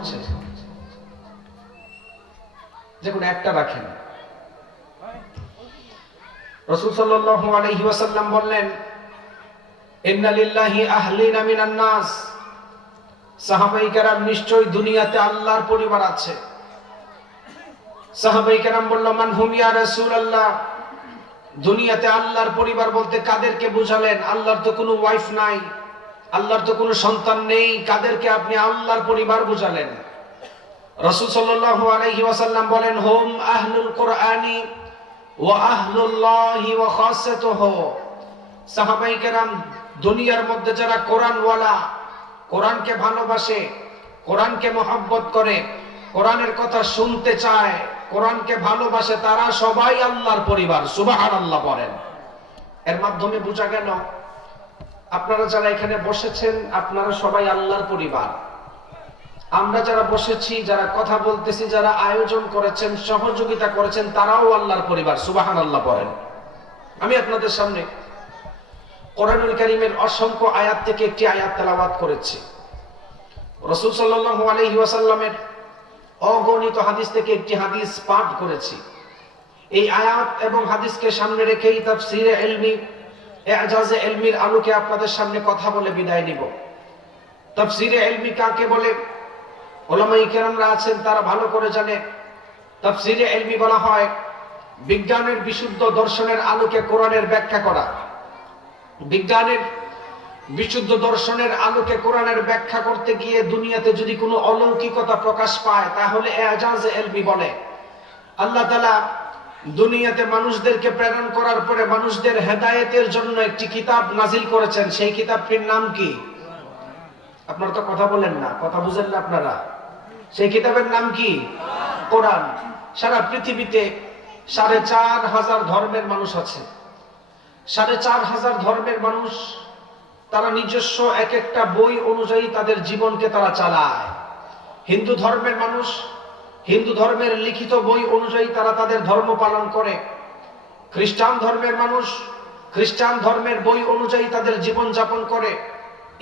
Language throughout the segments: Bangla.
হচ্ছে, যে কোনো একটা রাখেন। রাসূল সাল্লাল্লাহু আলাইহি ওয়াসাল্লাম বললেন, ইন্না লিল্লাহি আহলিনা মিনান নাস, সাহাবায়ে কেরাম নিশ্চয় দুনিয়াতে আল্লাহর পরিবার আছে। সাহাবায়ে কেরাম বলল, মান হুম ইয়া রাসূলুল্লাহ, দুনিয়াতে আল্লাহর পরিবার বলতে কাদেরকে বুঝালেন? আল্লাহর তো কোনো ওয়াইফ নাই, আল্লাহর তো কোনো সন্তান নেই, কাদেরকে আপনি আল্লাহর পরিবার বুঝালেন? রাসূল সাল্লাল্লাহু আলাইহি ওয়াসাল্লাম বলেন, হুম আহলুল কুরআনি ওয়া আহলুল্লাহি ওয়া খাসাতুহু। সাহাবায়ে কেরাম দুনিয়ার মধ্যে যারা কোরআনওয়ালা, কোরআনকে ভালোবাসে, কোরআনকে মহব্বত করে, কোরআনের কথা শুনতে চায়, কোরআনকে ভালোবাসে, তারা সবাই আল্লাহর পরিবার। সুবহানাল্লাহ বলেন। এর মাধ্যমে বোঝা গেল আপনারা যারা এখানে বসেছেন আপনারা সবাই আল্লাহর পরিবার। আমরা যারা বসেছি, যারা কথা বলতেছি, যারা আয়োজন করেছেন, সহযোগিতা করেছেন, তারাও আল্লাহর পরিবার। সুবহানাল্লাহ বলেন। আমি আপনাদের সামনে কোরআনুল কারীমের অসংখ্য আয়াত থেকে একটি আয়াত তেলাওয়াত করেছি। রাসূল সাল্লাল্লাহু আলাইহি ওয়াসাল্লামের অগণিত হাদিস থেকে একটি হাদিস পাঠ করেছি। এই আয়াত এবং হাদিসকে সামনে রেখেই তাফসীরে ইলমি, ইজাজে ইলমির আলোকে আপনাদের সামনে কথা বলে বিদায় নিব। তাফসীরে ইলমি কাকে বলে? উলামায়ে কেরামরা আছেন তারা ভালো করে জানে। তাফসীরে ইলমি বলা হয় বিজ্ঞানের বিশুদ্ধ দর্শনের আলোকে কোরআনের ব্যাখ্যা করা। বিজ্ঞানের বিশুদ্ধ দর্শনের আলোকে কোরআনের ব্যাখ্যা করতে গিয়ে দুনিয়াতে যদি কোনো অলৌকিকতা প্রকাশ পায় তাহলে ইজাজে ইলমি বলে। আল্লাহ তাআলা দুনিয়াতে মানুষদেরকে প্রেরণ করার পরে মানুষদের হেদায়েতের জন্য একটি কিতাব নাজিল করেছেন। সেই কিতাবটির নাম কি? আপনারা তো কথা বলেন না, কথা বুঝেন না আপনারা। সেই কিতাবের নাম কি? কোরআন। সারা পৃথিবীতে ৪৫০০ ধর্মের মানুষ আছে। ৪৫০০ ধর্মের মানুষ তারা নিজস্ব এক একটা বই অনুযায়ী তাদের জীবনকে তারা চালায়। হিন্দু ধর্মের মানুষ হিন্দু ধর্মের লিখিত বই অনুযায়ী তারা তাদের ধর্ম পালন করে। খ্রিস্টান ধর্মের মানুষ খ্রিস্টান ধর্মের বই অনুযায়ী তাদের জীবন যাপন করে।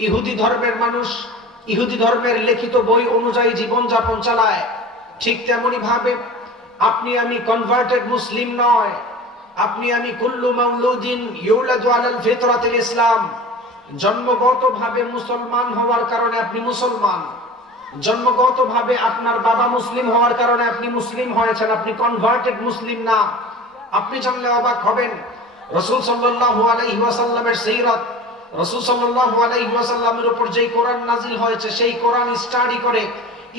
ইহুদি ধর্মের মানুষ ইহুদি ধর্মের লিখিত বই অনুযায়ী জীবন যাপন চালায়। ঠিক তেমনি ভাবে আপনি আমি কনভার্টেড মুসলিম নয়, আপনি আমি কুল্লু মাউলুদিন ইউলাদু আলাল ফিতরাতিল ইসলাম। জন্মগতভাবে মুসলমান হওয়ার কারণে আপনি মুসলমান, জন্মগতভাবে আপনার বাবা মুসলিম হওয়ার কারণে আপনি মুসলিম হয়েছেন, আপনি কনভার্টেড মুসলিম না। আপনি জানলে অবাক হবেন, রাসূল সাল্লাল্লাহু আলাইহি ওয়াসাল্লামের সিরাত, রাসূল সাল্লাল্লাহু আলাইহি ওয়াসাল্লামের উপর যেই কোরআন নাজিল হয়েছে সেই কোরআন স্টাডি করে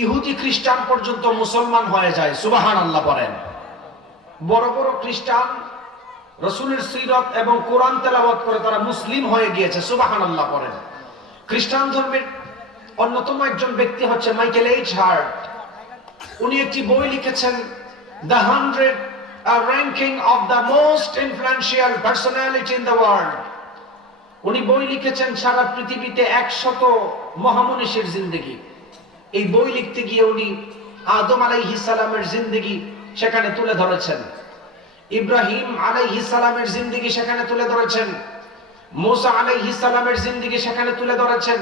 ইহুদি খ্রিস্টান পর্যন্ত মুসলমান হয়ে যায়। সুবহানাল্লাহ বলেন। বড় বড় খ্রিস্টান রাসূলের সিরাত এবং কোরআন তেলাওয়াত করে তারা মুসলিম হয়ে গিয়েছে। সুবহানাল্লাহ বলেন। খ্রিস্টান ধর্মের অন্যতম একজন ব্যক্তি হচ্ছে মাইকেল এইচ হার্ট। উনি একটি বই লিখেছেন, the 100 ranking of the most influential personality in the world. উনি বই লিখেছেন সারা পৃথিবীতে 100 মহামনীষীর জিন্দেগি। এই বই লিখতে গিয়ে উনি আদম আলাইহিস সালামের জিন্দেগি সেখানে তুলে ধরেছেন, ইব্রাহিম আলাইহিস সালামের জিন্দেগি সেখানে তুলে ধরেছেন, মুসা আলাইহিস সালামের জিন্দেগি সেখানে তুলে ধরেছেন।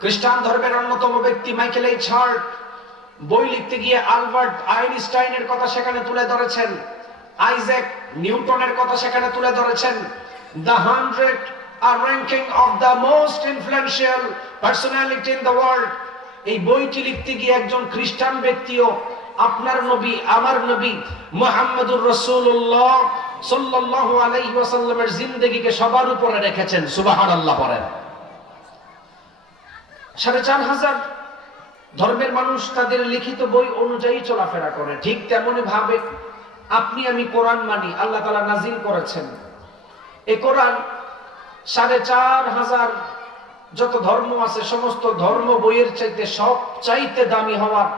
খ্রিস্টান ধর্মের অন্যতম ব্যক্তি মাইকেল এইচ হার্ট বই লিখতে গিয়ে আলবার্ট আইনস্টাইনের কথা সেখানে তুলে ধরেছেন, আইজ্যাক নিউটনের কথা সেখানে তুলে ধরেছেন। The 100 ranking of the most influential personality in the world. এই বইটি লিখতে গিয়ে একজন খ্রিস্টান ব্যক্তিও আপনার নবী, আমার নবী মুহাম্মদুর রাসূলুল্লাহ সাল্লাল্লাহু আলাইহি ওয়াসাল্লামের জিন্দেগিকে সবার উপরে রেখেছেন। সুবহানাল্লাহ বলেন। ৪৫০০ ধর্মের মানুষ তাদের লিখিত বই অনুযায়ী চলাফেরা করে। ঠিক তেমনি ভাবে আপনি আমি কোরআন মানি, আল্লাহ তাআলা নাজিল করেছেন। এই কোরআন ৪৫০০ যত ধর্ম আছে সমস্ত ধর্ম বইয়ের চাইতে সবচাইতে দামি হওয়ার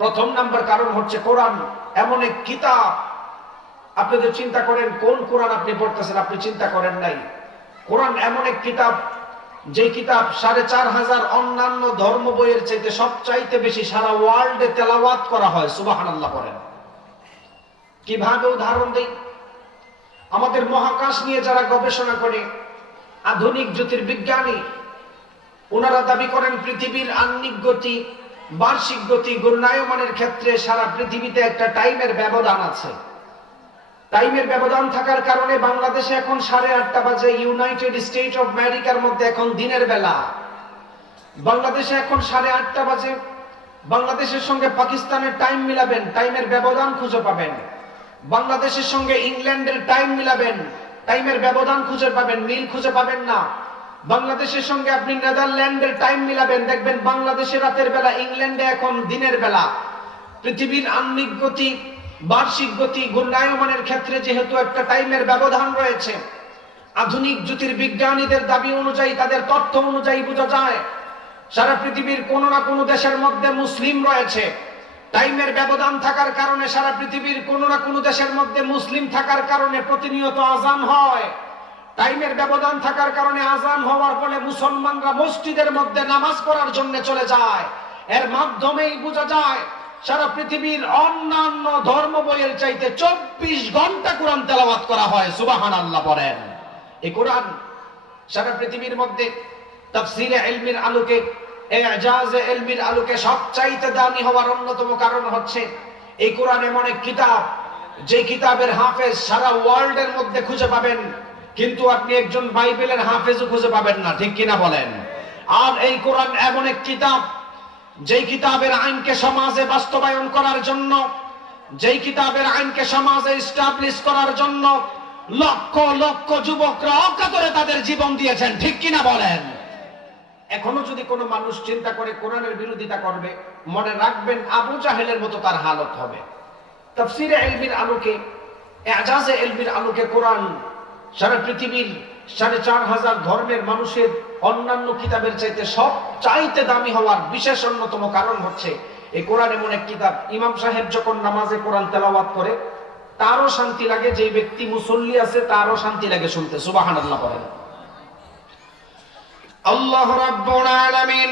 প্রথম নাম্বার কারণ হচ্ছে কোরআন এমন এক কিতাব। আপনাদের চিন্তা করেন কোন কোরআন আপনি পড়তেছেন, আপনি চিন্তা করেন নাই। কোরআন এমন এক কিতাব যে কিতাব ৪৫০০ অন্যান্য ধর্ম বইয়ের চাইতে সবচাইতে বেশি সারা ওয়ার্ল্ডে তেলাওয়াত করা হয়। সুবহানাল্লাহ বলেন। কিভাবে উদাহরণ দেই? আমাদের মহাকাশ নিয়ে যারা গবেষণা করে, আধুনিক জ্যোতির্বিজ্ঞানী, ওনারা দাবি করেন পৃথিবীর আহ্নিক গতি বার্ষিক গতি ঘূর্ণায়মানের ক্ষেত্রে সারা পৃথিবীতে একটা টাইমের ব্যবধান আছে। টাইমের ব্যবধান থাকার কারণে বাংলাদেশে এখন 8:30 বাজে, ইউনাইটেড স্টেট অফ আমেরিকার মধ্যে এখন দিনের বেলা। বাংলাদেশে এখন 8:30 বাজে। বাংলাদেশের সঙ্গে পাকিস্তানের টাইম মিলাবেন, টাইমের ব্যবধান খুঁজে পাবেন। বাংলাদেশের সঙ্গে ইংল্যান্ডের টাইম মিলাবেন, টাইমের ব্যবধান খুঁজে পাবেন, মিল খুঁজে পাবেন না। বাংলাদেশের সঙ্গে আপনি নেদারল্যান্ডের টাইম মিলাবেন, দেখবেন বাংলাদেশের রাতের বেলা, ইংল্যান্ডে এখন দিনের বেলা। পৃথিবীর আহ্নিক গতি, বার্ষিক গতি ঘূর্ণায়মানের ক্ষেত্রে যেহেতু একটা টাইমের ব্যবধান রয়েছে, আধুনিক জ্যোতির্বিজ্ঞানীদের দাবি অনুযায়ী, তাদের তথ্য অনুযায়ী বোঝা যায় সারা পৃথিবীর কোন না কোন দেশের মধ্যে মুসলিম রয়েছে। টাইমের ব্যবধান থাকার কারণে সারা পৃথিবীর কোন না কোন দেশের মধ্যে মুসলিম থাকার কারণে প্রতিনিয়ত আজান হয়। টাইমের ব্যবধান থাকার কারণে আজান হওয়ার ফলে মুসলমানরা মসজিদের মধ্যে নামাজ পড়ার জন্য চলে যায়। এর মাধ্যমেই বোঝা যায় সারা পৃথিবীর অন্যান্য ধর্ম বইয়ের চাইতে 24 ঘন্টা কোরআন তেলাওয়াত করা হয়। সুবহানাল্লাহ বলেন। এই কোরআন সারা পৃথিবীর মধ্যে তাফসীরে ইলমির আলোকে, ইজাজে ইলমির আলোকে সবচাইতে দামি হওয়ার অন্যতম কারণ হচ্ছে এই কোরআন এমন এক কিতাব, যে কিতাবের হাফেজ সারা ওয়ার্ল্ডের মধ্যে খুঁজে পাবেন, কিন্তু আপনি একজন বাইবেলের হাফেজও খুঁজে পাবেন না, ঠিক কিনা বলেন? আর এই কোরআন এমন এক কিতাব, যেই কিতাবের আইনকে সমাজে বাস্তবায়ন করার জন্য, যেই কিতাবের আইনকে সমাজে এস্টাবলিশ করার জন্য লক্ষ লক্ষ যুবকরা অকাতরে তাদের জীবন দিয়েছেন, ঠিক কিনা বলেন? এখনো যদি কোনো মানুষ চিন্তা করে কোরআনের বিরোধিতা করবে, মনে রাখবেন আবু জাহেলের মতো তার হালত হবে। তাফসীরে ইলমির আলোকে, ইজাজে ইলমির আলোকে কোরআন সারা পৃথিবীর 4,500 ধর্মের মানুষের অন্যান্য কিতাবের চাইতে সব চাইতে দামি হওয়ার বিশেষ অন্যতম কারণ হচ্ছে এই কোরআন এমন এক কিতাব, ইমাম সাহেব যখন নামাজে কোরআন তেলাওয়াত করে তারও শান্তি লাগে, যেই ব্যক্তি মুসল্লি আছে তারও শান্তি লাগে শুনতে। সুবহানাল্লাহ বলেন। আল্লাহ রাব্বুল আলামিন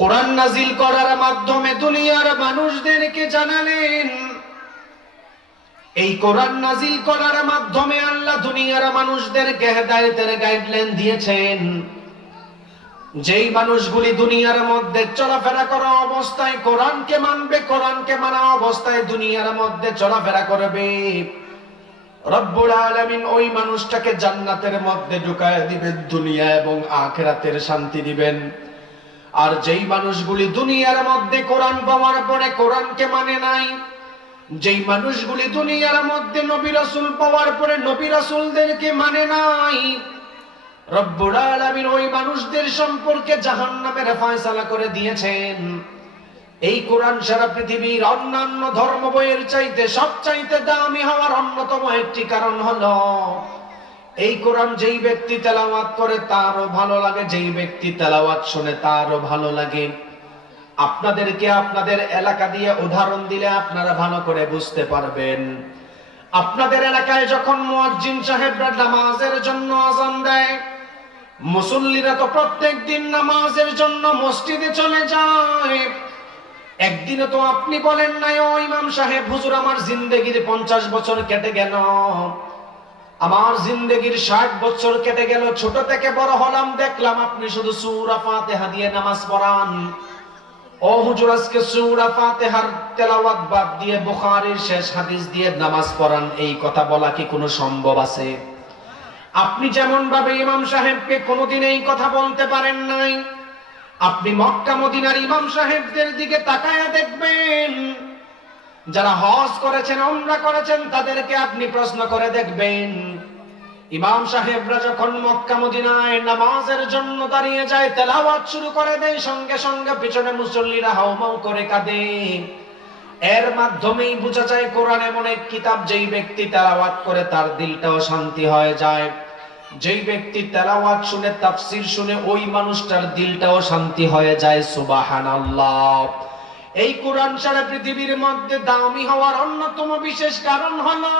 কোরআন নাজিল করার মাধ্যমে দুনিয়ার মানুষদেরকে জানালেন, এই কোরআন নাজিল করার মাধ্যমে আল্লাহ দুনিয়ার মানুষদেরকে হেদায়েতের গাইডলাইন দিয়েছেন। যেই মানুষগুলি দুনিয়ার মধ্যে চলাফেরা করা অবস্থায় কোরআনকে মানবে, কোরআনকে মানা অবস্থায় দুনিয়ার মধ্যে চলাফেরা করবে, রব্বুল আলামিন ওই মানুষটাকে জান্নাতের মধ্যে ঢুকায় দিবেন, দুনিয়া এবং আখিরাতের শান্তি দিবেন। আর যেই মানুষগুলি দুনিয়ার মধ্যে কোরআন পাওয়ার পরে কোরআনকে মানে নাই, যেই মানুষগুলি দুনিয়ার মধ্যে নবী রাসূল পাওয়ার পরে নবী রাসূলদেরকে মানে নাই, রব্বুল আলামিন ওই মানুষদের সম্পর্কে জাহান্নামের ফয়সালা করে দিয়েছেন। এই কোরআন সারা পৃথিবীর অন্যান্য ধর্ম বইয়ের চাইতে সবচাইতে দামি হওয়ার অন্যতম একটি কারণ হলো এই কোরআন যেই ব্যক্তি তেলাওয়াত করে তারও ভালো লাগে, যেই ব্যক্তি তেলাওয়াত শুনে তারও ভালো লাগে। আপনাদেরকে আপনাদের এলাকা দিয়ে উদাহরণ দিলে আপনারা ভালো করে বুঝতে পারবেন। আপনাদের এলাকায় যখন মুয়াজ্জিন সাহেবরা নামাজের জন্য আযান দেয়, মুসল্লিরা তো প্রত্যেক দিন নামাজের জন্য মসজিদে চলে যায়। একদিনও তো আপনি বলেন নাই, ও ইমাম সাহেব হুজুর আমার জিন্দেগির 50 বছর কেটে গেল, আমার জিন্দেগির 60 বছর কেটে গেল, ছোট থেকে বড় হলাম, দেখলাম আপনি শুধু সূরা ফাতিহা দিয়ে নামাজ পড়ান। ও হুজুর আজকে সূরা ফাতিহার তেলাওয়াত বাদ দিয়ে বুখারীর শেষ হাদিস দিয়ে নামাজ পড়ান, এই কথা বলা কি কোনো সম্ভব আছে? আপনি যেমন ভাবে ইমাম সাহেবকে কোনোদিন এই কথা বলতে পারেন নাই, আপনি মক্কা মদিনার ইমাম সাহেবদের দিকে তাকায়া দেখবেন, যারা হজ করেছেন, উমরা করেছেন, তাদেরকে আপনি প্রশ্ন করে দেখবেন, ইমাম সাহেবরা যখন মক্কা মদিনায় নামাজের জন্য দাঁড়িয়ে যায়, তেলাওয়াত শুরু করে দেয়, সঙ্গে সঙ্গে পিছনে মুসল্লিরা হাউমাউ করে কাঁদে। এর মাধ্যমেই বোঝা যায় কোরআন এমন এক কিতাব, যেই ব্যক্তি তেলাওয়াত করে তার দিলটাও শান্তি হয়ে যায়। যেই ব্যক্তি তেলাওয়াত শুনে, তাফসীর শুনে, ওই মানুষটার দিলটাও শান্তি হয়ে যায়। সুবহানাল্লাহ। এই কোরআন সারা পৃথিবীর মধ্যে দামি হওয়ার অন্যতম বিশেষ কারণ হলো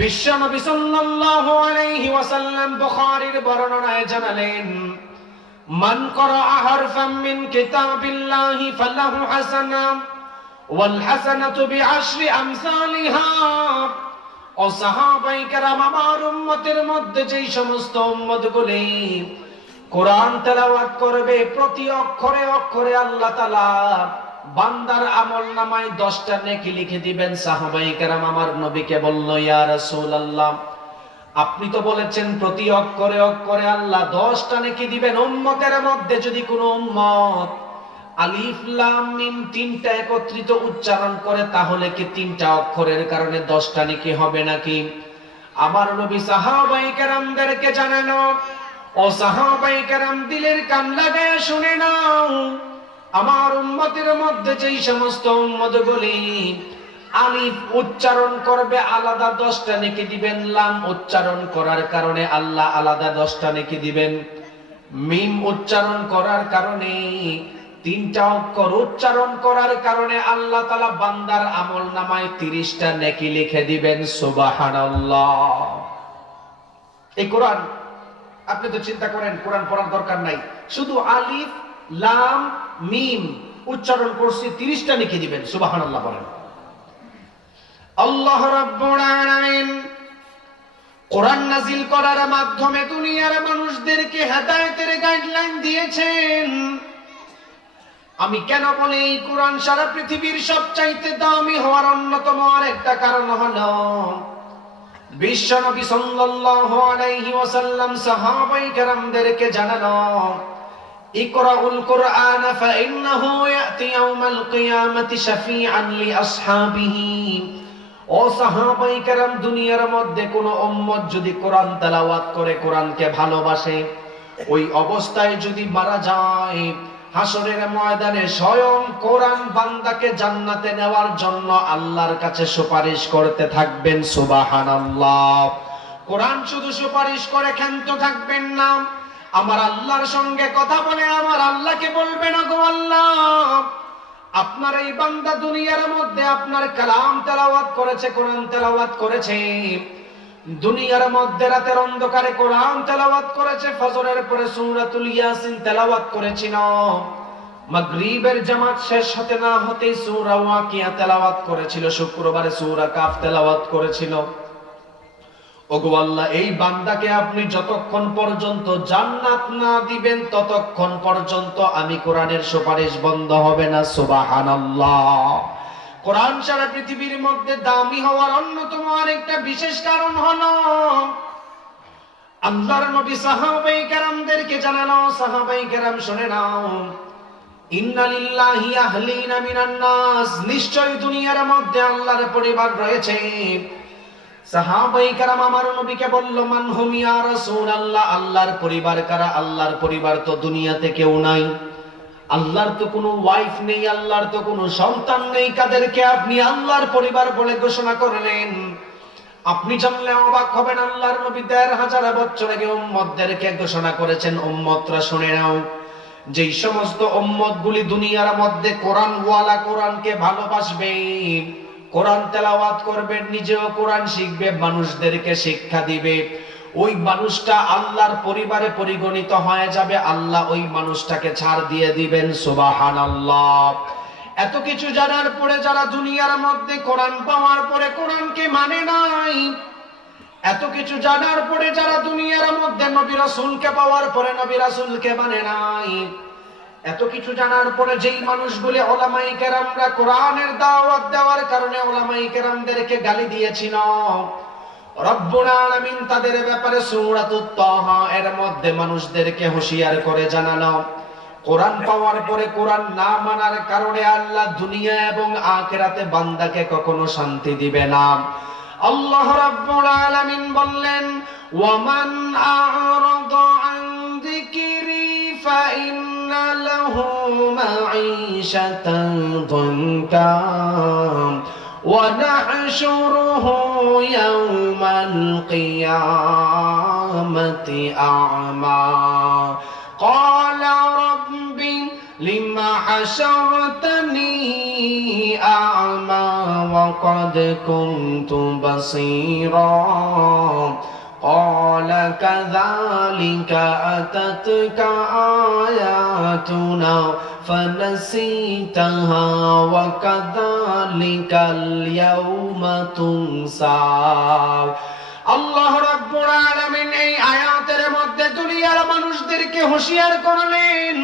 বিশ্বনবী সাল্লাল্লাহু আলাইহি ওয়াসাল্লাম বুখারীর বর্ণনায় জানালেন, মান ক্বারাআ হারফাম মিন কিতাবিল্লাহি ফালাহু হাসানা ওয়াল হাসানাতু বিআশরি আমসালিহা। ও সাহাবায়ে কেরাম, আমার উম্মতের মধ্যে যেই সমস্ত উম্মতগুলি কোরআন তেলাওয়াত করবে, প্রতি অক্ষরে অক্ষরে আল্লাহ তাআলা বান্দার আমলনামায় 10টা নেকি লিখে দিবেন। সাহাবায়ে কেরাম আমার নবীকে বলল, ইয়া রাসূলুল্লাহ, আপনি তো বলেছেন প্রতি অক্ষরে অক্ষরে আল্লাহ 10টা নেকি দিবেন। উম্মতের মধ্যে যদি কোনো উম্মত আলিফ লাম মিম 3টা একত্রিত উচ্চারণ করে, তাহলে কি 3টা অক্ষরের কারণে 10টা নেকি হবে নাকি? আমার নবী সাহাবায়ে কেরামদেরকে জানানো, ও সাহাবায়ে কেরাম দিলের কান লাগায় শুনে নাও, আমার উম্মতের মধ্যে যেই সমস্ত উম্মতগুলি আলিফ উচ্চারণ করবে আলাদা 10টা নেকি দিবেন, লাম উচ্চারণ করার কারণে আল্লাহ আলাদা 10টা নেকি দিবেন, মিম উচ্চারণ করার কারণে 3টা অক্ষর উচ্চারণ করার কারণে আল্লাহ তাআলা বান্দার আমলনামায় 30টা নেকি লিখে দিবেন। সুবহানাল্লাহ। এই কোরআন আপনি তো চিন্তা করেন কোরআন পড়ার দরকার নাই, শুধু আলিফ লাম মিম উচ্চারণ করছি 30টা নেকি দিবেন। সুবহানাল্লাহ বলেন। আল্লাহ রাব্বুল আলামিন কোরআন নাযিল করার মাধ্যমে দুনিয়ার মানুষদেরকে হেদায়েতের গাইডলাইন দিয়েছেন। আমি কেন বলি এই কোরআন সারা পৃথিবীর সবচাইতে দামি হওয়ার অন্যতম আরেকটা কারণ হলো বিশ্ব নবী সাল্লাল্লাহু আলাইহি ওয়াসাল্লাম সাহাবায়ে কেরামদেরকে জানানো, ইকরাউল কুরআন ফাইন্নাহু ইয়াতি ইয়াউমাল কিয়ামাতি শাফিআন লিআসহাবিহি। ও সাহাবায়ে কেরাম, দুনিয়ার মধ্যে কোন উম্মত যদি কোরআন তেলাওয়াত করে, কোরআনকে ভালোবাসে, ওই অবস্থায় যদি মারা যায়, হাসরের ময়দানে স্বয়ং কোরআন বান্দাকে জান্নাতে নেওয়ার জন্য আল্লাহর কাছে সুপারিশ করতে থাকবেন। সুবহানাল্লাহ। কোরআন শুধু সুপারিশ করে ক্ষান্ত থাকবেন না, আমার আল্লাহর সঙ্গে কথা বলে আমার আল্লাহকে বলবেন, ওগো আল্লাহ, আপনার এই বান্দা দুনিয়ার মধ্যে আপনার কালাম তেলাওয়াত করেছে, কোরআন তেলাওয়াত করেছে, দুনিয়ার মধ্যে রাতের অন্ধকারে কোরআন তেলাওয়াত করেছে, ফজরের পরে সূরাতুল ইয়াসিন তেলাওয়াত করেছিল, মাগরিবের জামাত শেষ হতে না হতে সূরা ওয়াকিয়া তেলাওয়াত করেছিল, শুক্রবারে সূরা কাফ তেলাওয়াত করেছিল। ওগো আল্লাহ, এই বান্দাকে আপনি যতক্ষণ পর্যন্ত জান্নাত না দিবেন ততক্ষণ পর্যন্ত আমি কোরআনের সুপারিশ বন্ধ হবে না। সুবহানাল্লাহ। কোরআন সারা পৃথিবীর মধ্যে দামি হওয়ার অন্যতম আরেকটা বিশেষ কারণ হলো আল্লাহর নবী সাহাবায়ে কেরামদেরকে জানানো, সাহাবায়ে কেরাম শুনে নাও, ইন্না লিল্লাহি আহলিনা মিনান নাস, নিশ্চয় দুনিয়ার মধ্যে আল্লাহর পরিবার রয়েছে। সাহাবায়ে কেরাম আমার নবীকে বলল, মান হুম ইয়া রাসূলুল্লাহ, আল্লাহর পরিবার কারা? আল্লাহর পরিবার তো দুনিয়াতে কেউ নাই, আল্লাহর তো কোনো ওয়াইফ নেই, আল্লাহর তো কোনো সন্তান নেই, কাদেরকে আপনি আল্লাহর পরিবার বলে ঘোষণা করলেন? আপনি জানলে অবাক হবেন, আল্লাহর নবী ১৫০০ বছর আগে উম্মতদেরকে ঘোষণা করেছেন, উম্মতরা শুনে নাও, যেই সমস্ত উম্মতগুলি দুনিয়ার মধ্যে কোরআন ওয়ালা, কোরআনকে ভালোবাসবে, কোরআন তেলাওয়াত করবে, নিজেও কোরআন শিখবে, মানুষদেরকে শিক্ষা দিবে, ওই মানুষটা আল্লাহর পরিবারে পরিগণিত হয়ে যাবে, আল্লাহ ওই মানুষটাকে ছাড় দিয়ে দিবেন। সুবহানাল্লাহ। এত কিছু জানার পরে যারা দুনিয়ার মধ্যে কোরআন পাওয়ার পরে কোরআনকে মানে নাই, এত কিছু জানার পরে যারা দুনিয়ার মধ্যে নবী রাসূলকে পাওয়ার পরে নবী রাসূলকে মানে নাই, এত কিছু জানার পরে যেই মানুষগুলি উলামায়ে কেরামরা কোরআনের দাওয়াত দেওয়ার কারণে উলামায়ে কেরামদেরকে গালি দিয়েছিল, রব্বুল আলামিন তাদের ব্যাপারে সূরাতুত তাহা এর মধ্যে মানুষদেরকে হুঁশিয়ার করে জানানো, কোরআন পাওয়ার পরে কোরআন না মানার কারণে আল্লাহ দুনিয়া এবং আখিরাতে বান্দাকে কখনো শান্তি দিবে না। আল্লাহ রাব্বুল আলামিন বললেন, ওয়ামান আ'রাদা আন যিকরি ফাইন্না লাহু মাঈশাতান দানকা ওয়া নাহশুরুহু ইয়াওমাল কিয়ামাতি আ'মা ক্বালা রাব্বি লিমা হাশারতানি আ'মা ওয়া ক্বাদ কুনতু বাসীরা ক্বালা কাযালিকা আতাতকা আয়াতুনা ফানাসিতাহা ওয়া কাযালিকাল ইয়াওমা তুনসা। আল্লাহ রাব্বুল আলামিন এই আয়াতের মধ্যে দুনিয়ার মানুষদের মানুষদেরকে হুঁশিয়ার করলেন,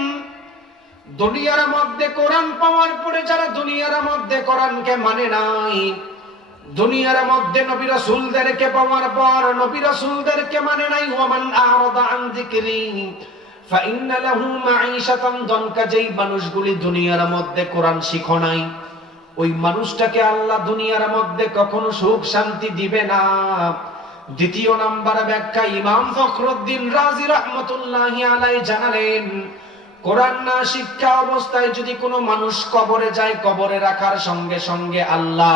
দুনিয়ার মধ্যে কোরআন পাওয়ার পরে যারা দুনিয়ার মধ্যে কোরআনকে মানে নাই, দুনিয়ার মধ্যে নবী রাসূলদেরকে পাওয়ার পর নবী রাসূলদেরকে মানে নাই, ওয়ামান আরাদা আন যিকরি ফাইন্না লাহু মাঈশাতান দনকা, যেই মানুষগুলি দুনিয়ার মধ্যে কোরআন শিখো নাই, ওই মানুষটাকে আল্লাহ দুনিয়ার মধ্যে কখনো সুখ শান্তি দিবে না। দ্বিতীয় নাম্বার ব্যাখ্যা ইমাম ফখরুদ্দিন রাজি রাহমাতুল্লাহি আলাইহি জানালেন, কোরআন না শিক্ষা অবস্থায় যদি কোনো মানুষ কবরে যায়, কবরে রাখার সঙ্গে সঙ্গে আল্লাহ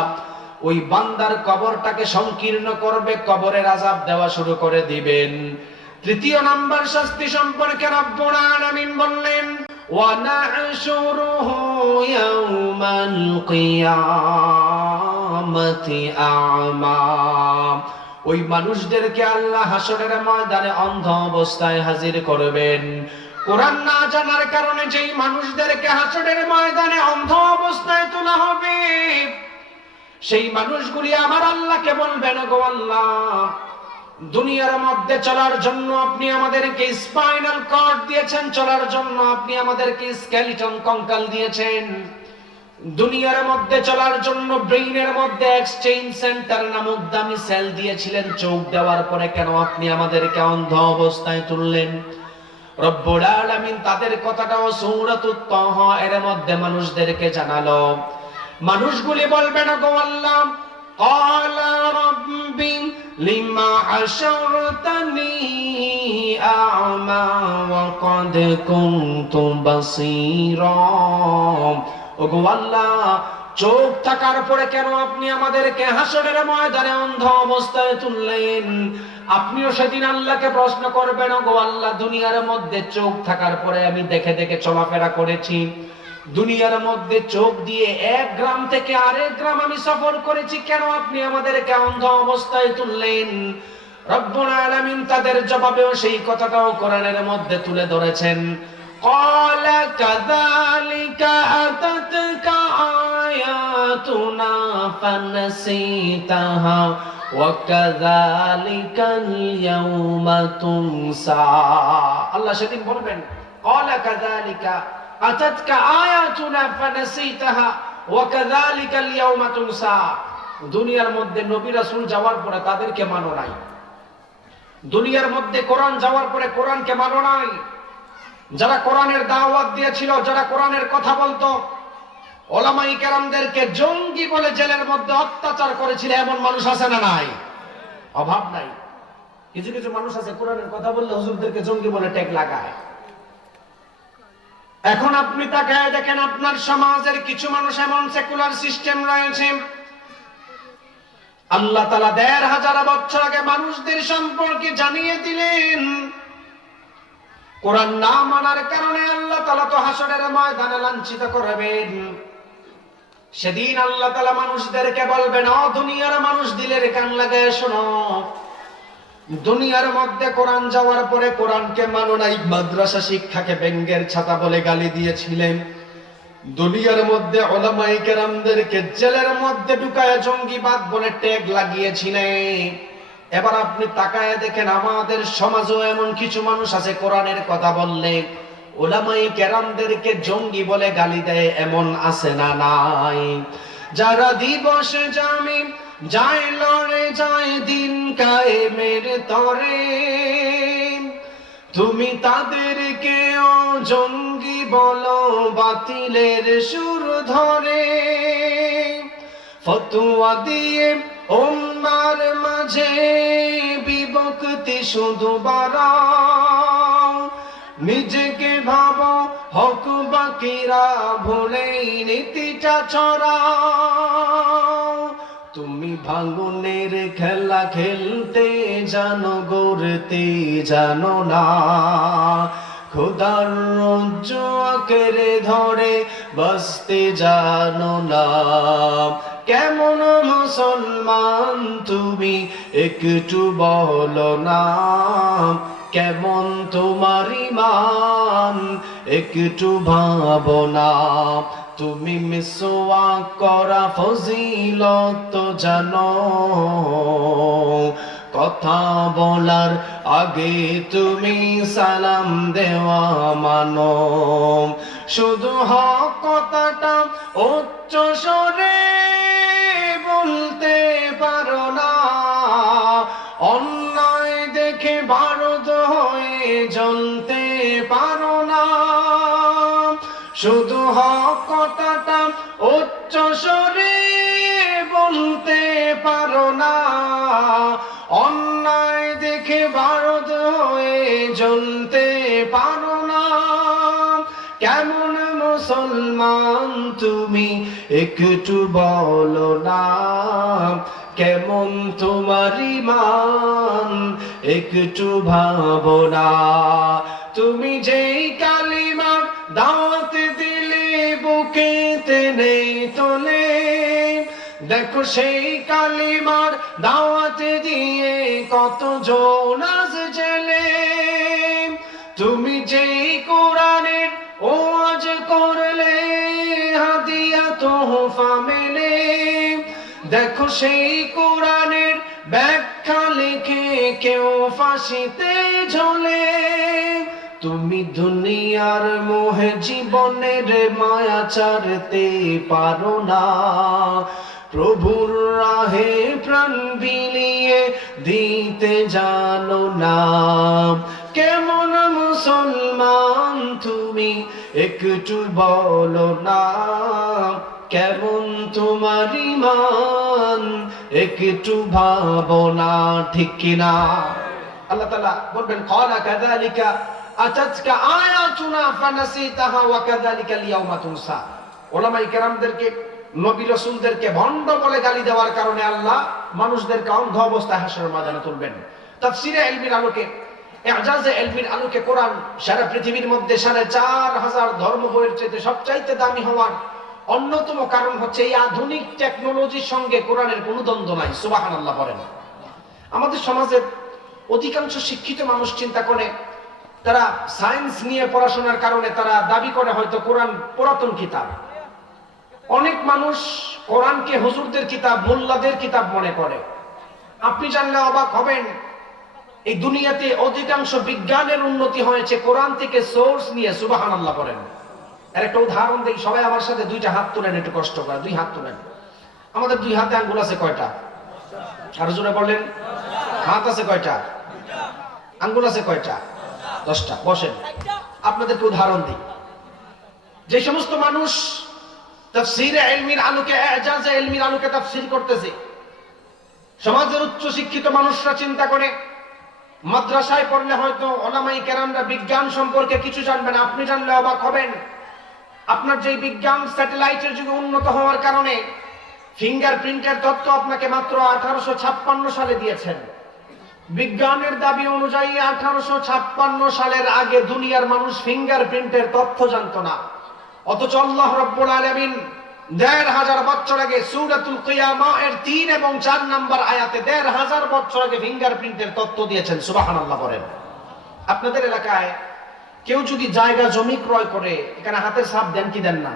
ওই বান্দার কবরটাকে সংকীর্ণ করবে, কবরের আযাব দেওয়া শুরু করে দিবেন। তৃতীয় নাম্বার শাস্তি সম্পর্কে রব্বুল আলামিন বললেন, ওয়া নাহশুরুহু ইয়াওমাল কিয়ামাতি আ'মা, ওই মানুষদেরকে আল্লাহ হাসরের ময়দানে অন্ধ অবস্থায় হাজির করবেন। কোরআন না জানার কারণে যেই মানুষদেরকে হাসরের ময়দানে অন্ধ অবস্থায় তোলা হবে, সেই মানুষগুলি আমার আল্লাহকে বলবেন, গো আল্লাহ, দুনিয়ার মধ্যে চলার জন্য আপনি আমাদেরকে স্পাইনাল কর্ড দিয়েছেন, চলার জন্য আপনি আমাদেরকে স্কেলিটন কঙ্কাল দিয়েছেন, দুনিয়ার মধ্যে চলার জন্য ব্রেইনের মধ্যে এক্সচেঞ্জ সেন্টার নামক দামি সেল দিয়েছিলেন, চোখ দেওয়ার পরে কেন আপনি আমাদেরকে অন্ধ অবস্থায় তুললেন? রব্বুল আলামিন তাদের কথাটাও সূরাতুত তাহা এর মধ্যে মানুষদেরকে জানালো। মানুষগুলি বলবেন, গো আল্লাহ, ক্বালা রাব্বি লিমা হাশারতানি আ'মা ওয়া ক্বাদ কুনতু বাসীরা, ও গো আল্লাহ, চোখ থাকার পরে কেন আপনি আমাদেরকে হাসরের ময়দানে অন্ধ অবস্থায় তুললেন? আপনিও সেদিন আল্লাহকে প্রশ্ন করবেন, গো আল্লাহ, দুনিয়ার মধ্যে চোখ থাকার পরে আমি দেখে দেখে চলাফেরা করেছি, দুনিয়ার মধ্যে চোখ দিয়ে এক গ্রাম থেকে আরেক গ্রাম আমি সফর করেছি, কেন আপনি আমাদেরকে অন্ধ অবস্থায় তুললেন? রব্বুল আলামিন তাদের জবাবেও সেই কথাটাও কোরআনের মধ্যে তুলে ধরেছেন। ক্বালা কাযালিকা আতাতকা আয়াতুনা ফানাসিতাহা ওয়া কাযালিকাল ইয়াওমা তুনসা, আল্লাহ সেদিন বলবেন, ক্বালা কাযালিকা আতাতকা আয়াতুনা ফানাসিতাহা ওয়া কাযালিকাল ইয়াওমা তুনসা, দুনিয়ার মধ্যে নবী রাসূল যাওয়ার পরে তাদেরকে মানো নাই, দুনিয়ার মধ্যে কোরআন যাওয়ার পরে কোরআনকে মানো নাই, যারা কোরআনের দাওয়াত দিয়েছিল, যারা কোরআনের কথা বলতো, ওলামায়ে কেরামদেরকে জঙ্গি বলে জেলের মধ্যে অত্যাচার করেছিল, এমন মানুষ আছে না নাই? অভাব নাই। কিছু কিছু মানুষ আছে কোরআনের কথা বললে হুজুরদেরকে জঙ্গি বলে ট্যাগ লাগায়। এখন আপনি তাকায় দেখেন, আপনার সমাজের কিছু মানুষ এমন সেকুলার সিস্টেম রয়েছে, আল্লাহ তাআলা ১৫০০ বছর আগে মানুষদের সম্পর্কে জানিয়ে দিলেন, কোরআন না মানার কারণে আল্লাহ তাআলা তো হাসরের ময়দানে লাঞ্ছিত করবেন। সেদিন আল্লাহ তাআলা মানুষদেরকে বলবেন, ও দুনিয়ার মানুষ, দিলের কান লাগায় শোনো, দুনিয়ার মধ্যে কোরআন যাওয়ার পরে কোরআনকে মানো নাই, মাদ্রাসা শিক্ষাকে ব্যঙ্গের ছাতা বলে গালি দিয়েছিলেন, দুনিয়ার মধ্যে উলামায়ে কেরামদেরকে জেলের মধ্যে ঢুকায় জঙ্গিবাদ বলে ট্যাগ লাগিয়েছিলেন। এবার আপনি তাকায় দেখেন, আমাদের সমাজও এমন কিছু মানুষ আছে, কোরআনের কথা বললে উলামায়ে কেরামদেরকে জঙ্গি বলে গালি দেয়, এমন আছে না নাই? যারা দিবসে জামি যায় লড়ে যায় দিন কায়েমের তরে, তুমি তাদেরকে জঙ্গি বলো বাতিলের সুর ধরে, ফতোয়া দিয়ে উম্মার মাঝে বিভক্তি শুধু বাড়াও, নিজেকে ভাবো হক বাকিরা ভুলেই নীতিটা ছড়াও, তুমি ভাঙনের খেলা খেলতে জানো, গড়তে জানো না, খোদার রজ্জ আঁকড়ে ধরে বাঁচতে জানো না, কেমন মুসলমান তুমি একটু বলো না, কেমন তোমার ঈমান একটু ভাবো না, তুমি মিসওয়াক করা ফজিলত জানো, কথা বলার আগে তুমি সালাম দেওয়া মানো। শুধু হক কথাটা উচ্চ স্বরে বলতে পারো না, অন্যায় দেখে বারুদ হয়ে জ্বলতে পারো না। শুধু হক কথাটা উচ্চ স্বরে বলতে পারো না, অন্যায় দেখে বারুদ হয়ে জ্বলতে পারো না। কেমন মুসলমান তুমি একটু বলো না, কেমন তোমার ঈমান একটু ভাবো না। তুমি যেই কালিমার দাওয়াত দিলে বুকেতে নেই তোলে, দেখো সেই কালিমার দাওয়াত দিয়ে কত জন আজ জেলে। তুমি যেই কোরআনের ওয়াজ করলে হাদিয়া তোহফা মেলে, দেখো সেই কোরআনের ব্যাখ্যা লিখে কেউ ফাঁসিতে ঝোলে। তুমি দুনিয়ার মোহে জীবনের মায়া ছাড়তে পারো না, প্রভুর রাহে প্রাণ বিলিয়ে দিতে জানো না। কেমন মুসলমান তুমি একটু বলো না, কেমন তোমার ঈমান একটু ভাবো না, ঠিক কিনা? আল্লাহ তাআলা বলবেন ক্বালা কাযালিকা আতাতকা আয়াতুনা ফানাসিতাহা ওয়া কাযালিকাল ইয়াওমা তুনসা। উলামায়ে কেরামদেরকে, নবী রাসূলদেরকে ভণ্ড বলে গালি দেওয়ার কারণে আল্লাহ মানুষদেরকে অন্ধ অবস্থায় হাসরের ময়দানে তুলবেন। তাফসীরে ইলমির আলোকে, ইজাজে ইলমির আলোকে কোরআন সারা পৃথিবীর মধ্যে ৪৫০০ ধর্ম বইয়ের চাইতে সবচাইতে দামি হওয়ার অন্যতম কারণ হচ্ছে এই আধুনিক টেকনোলজির সঙ্গে কোরআনের কোনো দ্বন্দ্ব নাই। সুবহানাল্লাহ বলেন। আমাদের সমাজের অধিকাংশ শিক্ষিত মানুষ চিন্তা করে, তারা সায়েন্স নিয়ে পড়াশোনার কারণে তারা দাবি করে হয়তো কোরআন পুরাতন কিতাব। অনেক মানুষ কোরআনকে হুজুরদের কিতাব, মোল্লাদের কিতাব মনে করে। আপনি জানলে অবাক হবেন, এই দুনিয়াতে অধিকাংশ বিজ্ঞানের উন্নতি হয়েছে কোরআন থেকে সোর্স নিয়ে। সুবহানাল্লাহ বলেন। এর একটা উদাহরণ দেই, সবাই আমার সাথে দুইটা হাত তুলেন, একটু কষ্ট করে দুই হাত তুলেন। আমাদের দুই হাতে আঙ্গুল আছে কয়টা? আরো জোরে বলেন। হাত আছে কয়টা? আঙ্গুল আছে কয়টা? 10টা। বসেন, আপনাদেরকে উদাহরণ দিই। যে সমস্ত মানুষ তাফসীরে ইলমির আলোকে, ইজাজে ইলমির আলোকে তাফসীর করতেছে, সমাজের উচ্চ শিক্ষিত মানুষরা চিন্তা করে মাদ্রাসায় পড়লে হয়তো উলামায়ে কেরামরা বিজ্ঞান সম্পর্কে কিছু জানবেন। আপনি জানলে অবাক হবেন, আপনার যে বিজ্ঞান স্যাটেলাইটের যুগে উন্নত হওয়ার কারণে ফিঙ্গারপ্রিন্টের তথ্য আপনাকে মাত্র 1856 সালে দিয়েছেন। বিজ্ঞানের দাবি অনুযায়ী 1856 সালের আগে দুনিয়ার মানুষ ফিঙ্গারপ্রিন্টের তথ্য জানতো না। অথচ আল্লাহ রাব্বুল আলামিন ১৫০০ বছর আগে সূরাতুল কিয়ামা এর ৩ এবং ৪ নম্বর আয়াতে ১৫০০ বছর আগে ফিঙ্গারপ্রিন্টের তথ্য দিয়েছেন। সুবহানাল্লাহ বলেন। আপনাদের এলাকায় কেউ যদি জায়গা জমি ক্রয় করে, এখানে হাতের ছাপ দেন কি দেন না?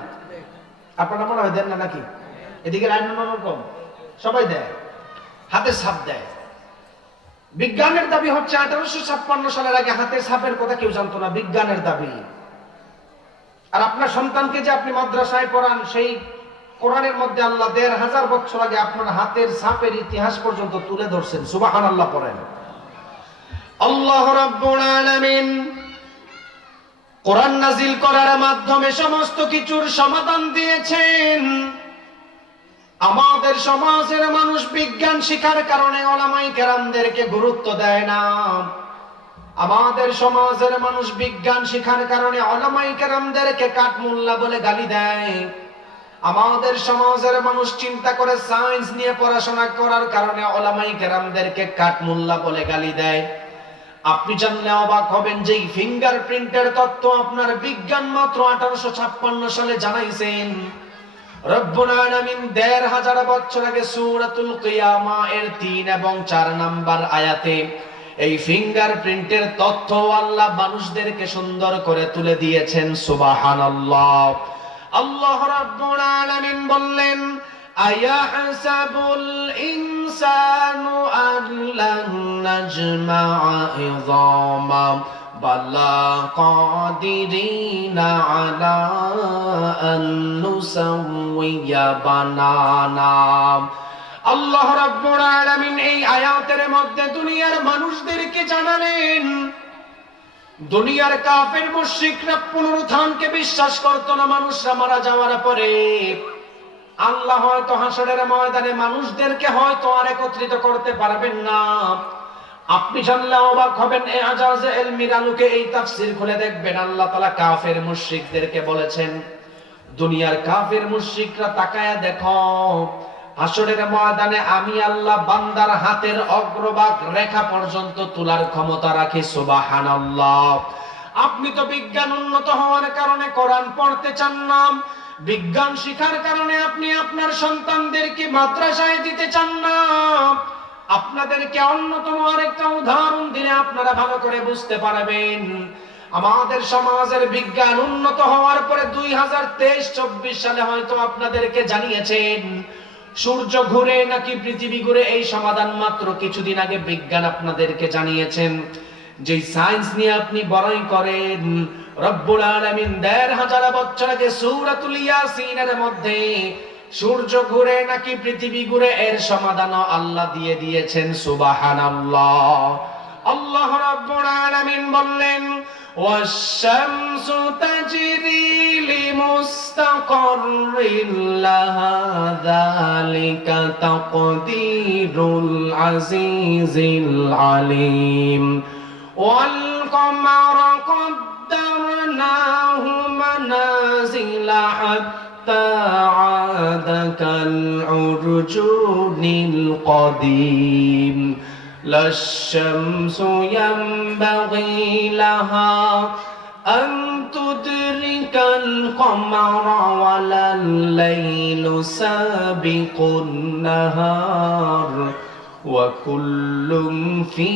আপনারা মনে হয় দেন না নাকি? এদিকে আইন রকম সবাই দেয়, হাতের ছাপ দেয়। বিজ্ঞানের দাবি হচ্ছে 1856 সালের আগে হাতের ছাপের কথা কেউ জানতো না, বিজ্ঞানের দাবি। আর আপনার সন্তানকে যে আপনি মাদ্রাসায় পড়ান, সেই কোরআনের মধ্যে আল্লাহ ১৫০০ বছর আগে আপনার হাতের ছাপের ইতিহাস পর্যন্ত তুলে ধরছেন। সুবহানাল্লাহ পড়েন। আল্লাহ রাব্বুল আলামিন কোরআন নাজিল করার মাধ্যমে সমস্ত কিছুর সমাধান দিয়েছেন। আমাদের সমাজের মানুষ বিজ্ঞান শিখার কারণে উলামায়ে কেরামদেরকে গুরুত্ব দেয় না। আমাদের সমাজের মানুষ বিজ্ঞান শিখার কারণে উলামায়ে কেরামদেরকে কাঠমোল্লা বলে গালি দেয়। আমাদের সমাজের মানুষ চিন্তা করে সায়েন্স নিয়ে পড়াশোনা করার কারণে উলামায়ে কেরামদেরকে কাঠমোল্লা বলে গালি দেয়। আপনি জানলে অবাক হবেন যে ফিঙ্গারপ্রিন্টের তত্ত্ব আপনার বিজ্ঞান মাত্র 1856 সালে জানাইছেন। রব্বুল আলামিন ১৫০০ বছর আগে সূরাতুল কিয়ামা এর ৩ এবং ৪ নম্বর আয়াতে এই ফিঙ্গারপ্রিন্টের তথ্য আল্লাহ মানুষদেরকে সুন্দর করে তুলে দিয়েছেন। সুবহানাল্লাহ। আল্লাহ রাব্বুল আলামিন বললেন, আয়াহসাবুল ইনসানু আল্লান নাজমা'a ইযামা বালা কাদিরিনা আলা আন নুসাউইয়া বানানা। আল্লাহ রাব্বুল আলামিন এই আয়াতের মধ্যে দুনিয়ার মানুষদেরকে জানালেন, দুনিয়ার কাফের মুশরিকরা পুনরুত্থানকে বিশ্বাস করত না। মানুষরা মারা যাওয়ার পরে আল্লাহ হয়তো হাসরের ময়দানে মানুষদেরকে হয়তো আর একত্রিত করতে পারবেন না। আপনি জানলে অবাক হবেন। এই আজাজে ইলমির আলোকে এই তাফসীর খুলে দেখবেন, আল্লাহ তাআলা কাফের মুশরিকদেরকে বলেছেন, দুনিয়ার কাফের মুশরিকরা তাকায়া দেখো, হাসরের ময়দানে আমি আল্লাহ বান্দার হাতের অগ্রভাগ রেখা পর্যন্ত তোলার ক্ষমতা রাখি। সুবহানাল্লাহ। আপনি তো বিজ্ঞান উন্নত হওয়ার কারণে কোরআন পড়তে চান না, বিজ্ঞান শিখার কারণে আপনি আপনার সন্তানদেরকে মাদ্রাসায় দিতে চান না। আপনাদেরকে অন্যতম আরেকটা উদাহরণ দিলে আপনারা ভালো করে বুঝতে পারবেন। আমাদের সমাজের বিজ্ঞান উন্নত হওয়ার পরে 2023-24 সালে হয়তো আপনাদেরকে জানিয়েছেন সূর্য ঘুরে নাকি পৃথিবী ঘুরে, এই সমাধান মাত্র কিছুদিন আগে বিজ্ঞান আপনাদেরকে জানিয়েছেন। যে সায়েন্স নিয়ে আপনি বড়াই করেন, রব্বুল আলামিন ১৫০০ বছর আগে সূরাতুল ইয়াসিনের মধ্যে সূর্য ঘুরে নাকি পৃথিবী ঘুরে এর সমাধানও আল্লাহ দিয়ে দিয়েছেন। সুবহানাল্লাহ। আল্লাহ রাব্বুল আলামিন বললেন, ওয়াশ-শামসু তাজরি লিমুস্তাকাররিন লাহা যালিকা তাকদীরুল আজিজিল আলীম ওয়াল কমারা قدرناه منازل حتى عاد كالعرجون القديم لا الشمس ينبغي لها أن تدرك القمر ولا الليل سابق النهار وكل في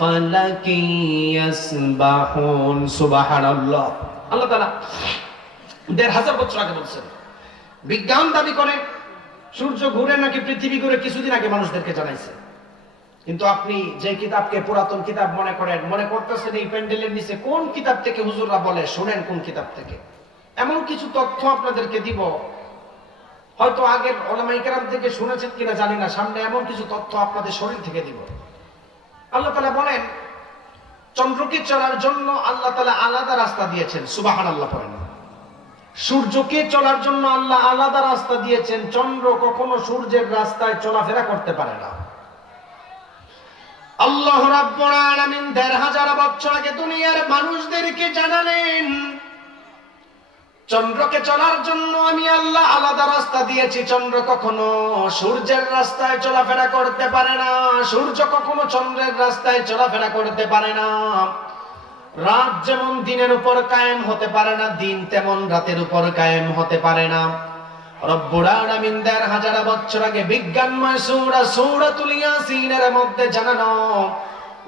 فلك يسبحون سبحان الله। আল্লাহ তাআলা ১৫০০ বছর আগে বলছেন। বিজ্ঞান দাবি করে সূর্য ঘুরে নাকি পৃথিবী ঘুরে কিছুদিন আগে মানুষদেরকে জানাইছে। কিন্তু আপনি যে কিতাবকে পুরাতন কিতাব মনে করতেছেন এই প্যান্ডেলের নিচে কোন কিতাব থেকে হুজুররা বলে, শুনেন কোন কিতাব থেকে। এমন কিছু তথ্য আপনাদেরকে দিব, হয়তো আগের উলামায়ে কেরাম থেকে শুনেছেন কিনা জানি না, সামনে এমন কিছু তথ্য আপনাদের শরীর থেকে দিব। আল্লাহ তাআলা বলেন, চন্দ্রকে চলার জন্য আল্লাহ তাআলা আলাদা রাস্তা দিয়েছেন। সুবহানাল্লাহ পড়েন। সূর্যকে চলার জন্য আল্লাহ আলাদা রাস্তা দিয়েছেন। চন্দ্র কখনো সূর্যের রাস্তায় চলাফেরা করতে পারে না। আল্লাহ রাব্বুল আলামিন ১৫০০ বছর আগে দুনিয়ার মানুষদেরকে জানালেন, চন্দ্রকে চলার জন্য আমি আল্লাহ আলাদা রাস্তা দিয়েছি। চন্দ্র কখনো সূর্যের রাস্তায় চলাফেরা করতে পারে না, সূর্য কখনো চন্দ্রের রাস্তায় চলাফেরা করতে পারে না। রাত যেমন দিনের উপর কায়েম হতে পারে না, দিন তেমন রাতের উপর কায়েম হতে পারে না। রব্বুল আলামিন ১৫০০ বছর আগে বিজ্ঞানময় সূরাতুল ইয়াসিনের মধ্যে জানানো,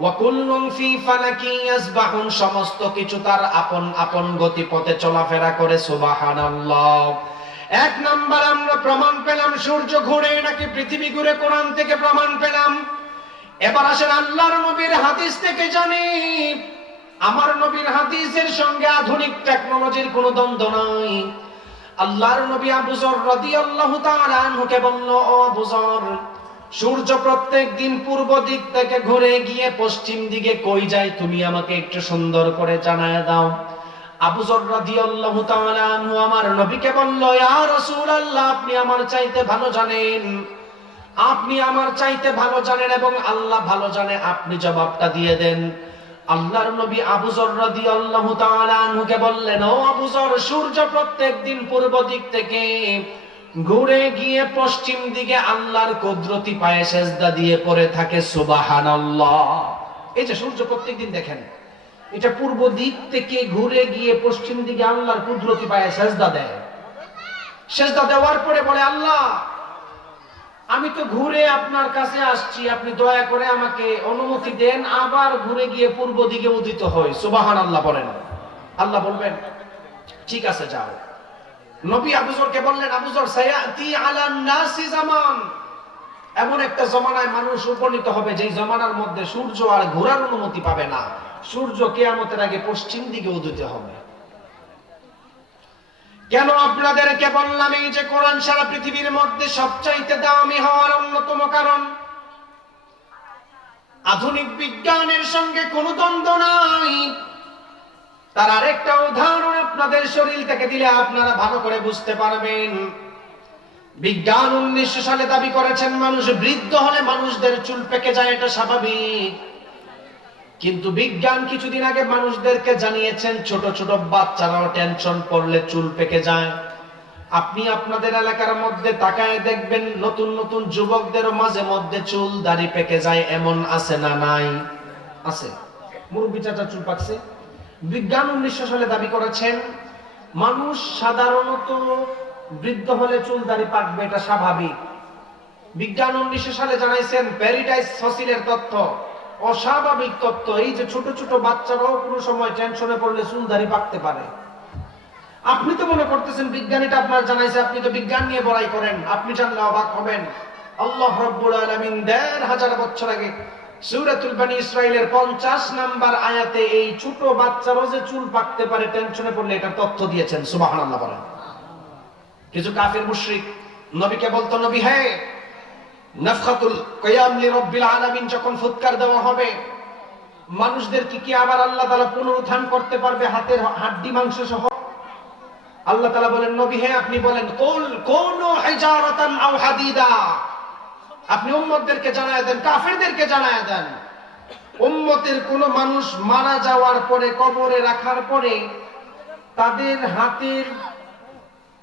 ওয়া কুল্লুন ফি ফালাকি ইয়াসবাহুন, সমস্ত কিছু তার আপন আপন গতিপথে চলাফেরা করে। সুবহানাল্লাহ। এক নাম্বার আমরা প্রমাণ পেলাম সূর্য ঘুরে নাকি পৃথিবী ঘুরে, কোরআন থেকে প্রমাণ পেলাম। এবার আসেন আল্লাহর নবীর হাদিস থেকে জানি। আমার নবীর হাদিসের সঙ্গে আধুনিক টেকনোলজির কোনো দ্বন্দ্ব নাই। আল্লাহর নবী আবু যর রাদিয়াল্লাহু তাআলা আনহুকে বলল, ও আবু যর, সূর্য প্রত্যেক দিন পূর্ব দিক থেকে ঘুরে গিয়ে পশ্চিম দিকে কই যায়, তুমি আমাকে একটু সুন্দর করে জানায় দাও। আবু যর রাদিয়াল্লাহু তাআলা আনহু আমার নবীকে বলল, ইয়া রাসূলুল্লাহ, আপনি আমার চাইতে ভালো জানেন, আপনি আমার চাইতে ভালো জানেন এবং আল্লাহ ভালো জানে, আপনি জবাবটা দিয়ে দেন। আল্লাহর নবী আবু যর রাদিয়াল্লাহু তাআলা আনহুকে বললেন, ও আবু যর, সূর্য প্রত্যেকদিন পূর্ব দিক থেকে ঘুরে গিয়ে পশ্চিম দিকে আল্লাহর কুদরতি পায়ে সেজদা দিয়ে পড়ে থাকে। সুবহানাল্লাহ। এই যে সূর্য প্রত্যেকদিন দেখেন, এটা পূর্ব দিক থেকে ঘুরে গিয়ে পশ্চিম দিকে আল্লাহর কুদরতি পায়ে সেজদা দেয়। সেজদা দেওয়ার পরে বলে, আল্লাহ, আমি তো ঘুরে আপনার কাছে আসছি, আপনি দয়া করে আমাকে অনুমতি দেন আবার ঘুরে গিয়ে পূর্ব দিকে উদিত হয়। সুবহানাল্লাহ বলেন। আল্লাহ বলবেন, ঠিক আছে যাও। নবী আবু যরকে বললেন, আবু যর, সায়াতি আলান নাসি জামান, এমন একটা জমানায় মানুষ উপনীত হবে যেই জমানার মধ্যে সূর্য আর ঘোরার অনুমতি পাবে না। সূর্য কিয়ামতের আগে পশ্চিম দিকে উদিত হবে। কেন আপনাদেরকে বললাম এই যে কোরআন সারা পৃথিবীর মধ্যে সবচাইতে দামি হওয়ার অন্যতম কারণ, আধুনিক বিজ্ঞানের সঙ্গে কোনো দ্বন্দ্ব নাই। তার আরেকটা উদাহরণ আপনাদের শরীর থেকে দিলে আপনারা ভালো করে বুঝতে পারবেন। বিজ্ঞান 1900 সালে দাবি করেছেন মানুষ বৃদ্ধ হলে মানুষদের চুল পেকে যায়, এটা স্বাভাবিক। কিন্তু বিজ্ঞান কিছুদিন আগে মানুষদেরকে জানিয়েছেন ছোট ছোট বাচ্চারাও টেনশন পড়লে চুল পেকে যায়। আপনি আপনাদের এলাকার মধ্যে তাকায় দেখবেন নতুন নতুন যুবকদেরও মাঝে মধ্যে চুল দাড়ি পেকে যায়, এমন আছে না নাই? আছে। মুরব্বি চাচা চুল পাকছে। বিজ্ঞান 1900 সালে দাবি করেছেন মানুষ সাধারণত বৃদ্ধ হলে চুল দাড়ি পাকবে, এটা স্বাভাবিক। বিজ্ঞান 1900 সালে জানাইছেন প্যারাডাইস ফসিলের তথ্য, অস্বাভাবিক তথ্য, এই যে ছোট ছোট বাচ্চারাও কোনো সময় টেনশনে পড়লে চুল দাড়ি পাকতে পারে। আপনি তো মনে করতেছেন বিজ্ঞানীটা আপনার জানাইছে, আপনি তো বিজ্ঞান নিয়ে বড়াই করেন, আপনি জানলে অবাক হবেন। আল্লাহ রাব্বুল আলামিন ১৫০০ বছর আগে সূরাতুল বনী ইসরাঈলের 50 নাম্বার আয়াতে এই ছোট বাচ্চারও যে চুল পাকতে পারে টেনশনে পড়লে এটা তথ্য দিয়েছেন। সুবহানাল্লাহ বলেন। কিছু কাফির মুশরিক নবীকে বলতো, নবী হে, নাফখাতুল কিয়াম লিরাব্বিল আলামিন যখন ফুৎকার দেওয়া হবে, মানুষদের কি আবার আল্লাহ তাআলা পুনরুত্থান করতে পারবে হাতের হাড্ডি মাংস সহ? আল্লাহ তাআলা বলেন, নবী হে, আপনি বলেন কুল কুনু হিজারাতান আও হাদিদা। আপনি উম্মতদেরকে জানায় দেন, কাফেরদেরকে জানায় দেন, উম্মতের কোন মানুষ মারা যাওয়ার পরে কবরে রাখার পরে তাদের হাতের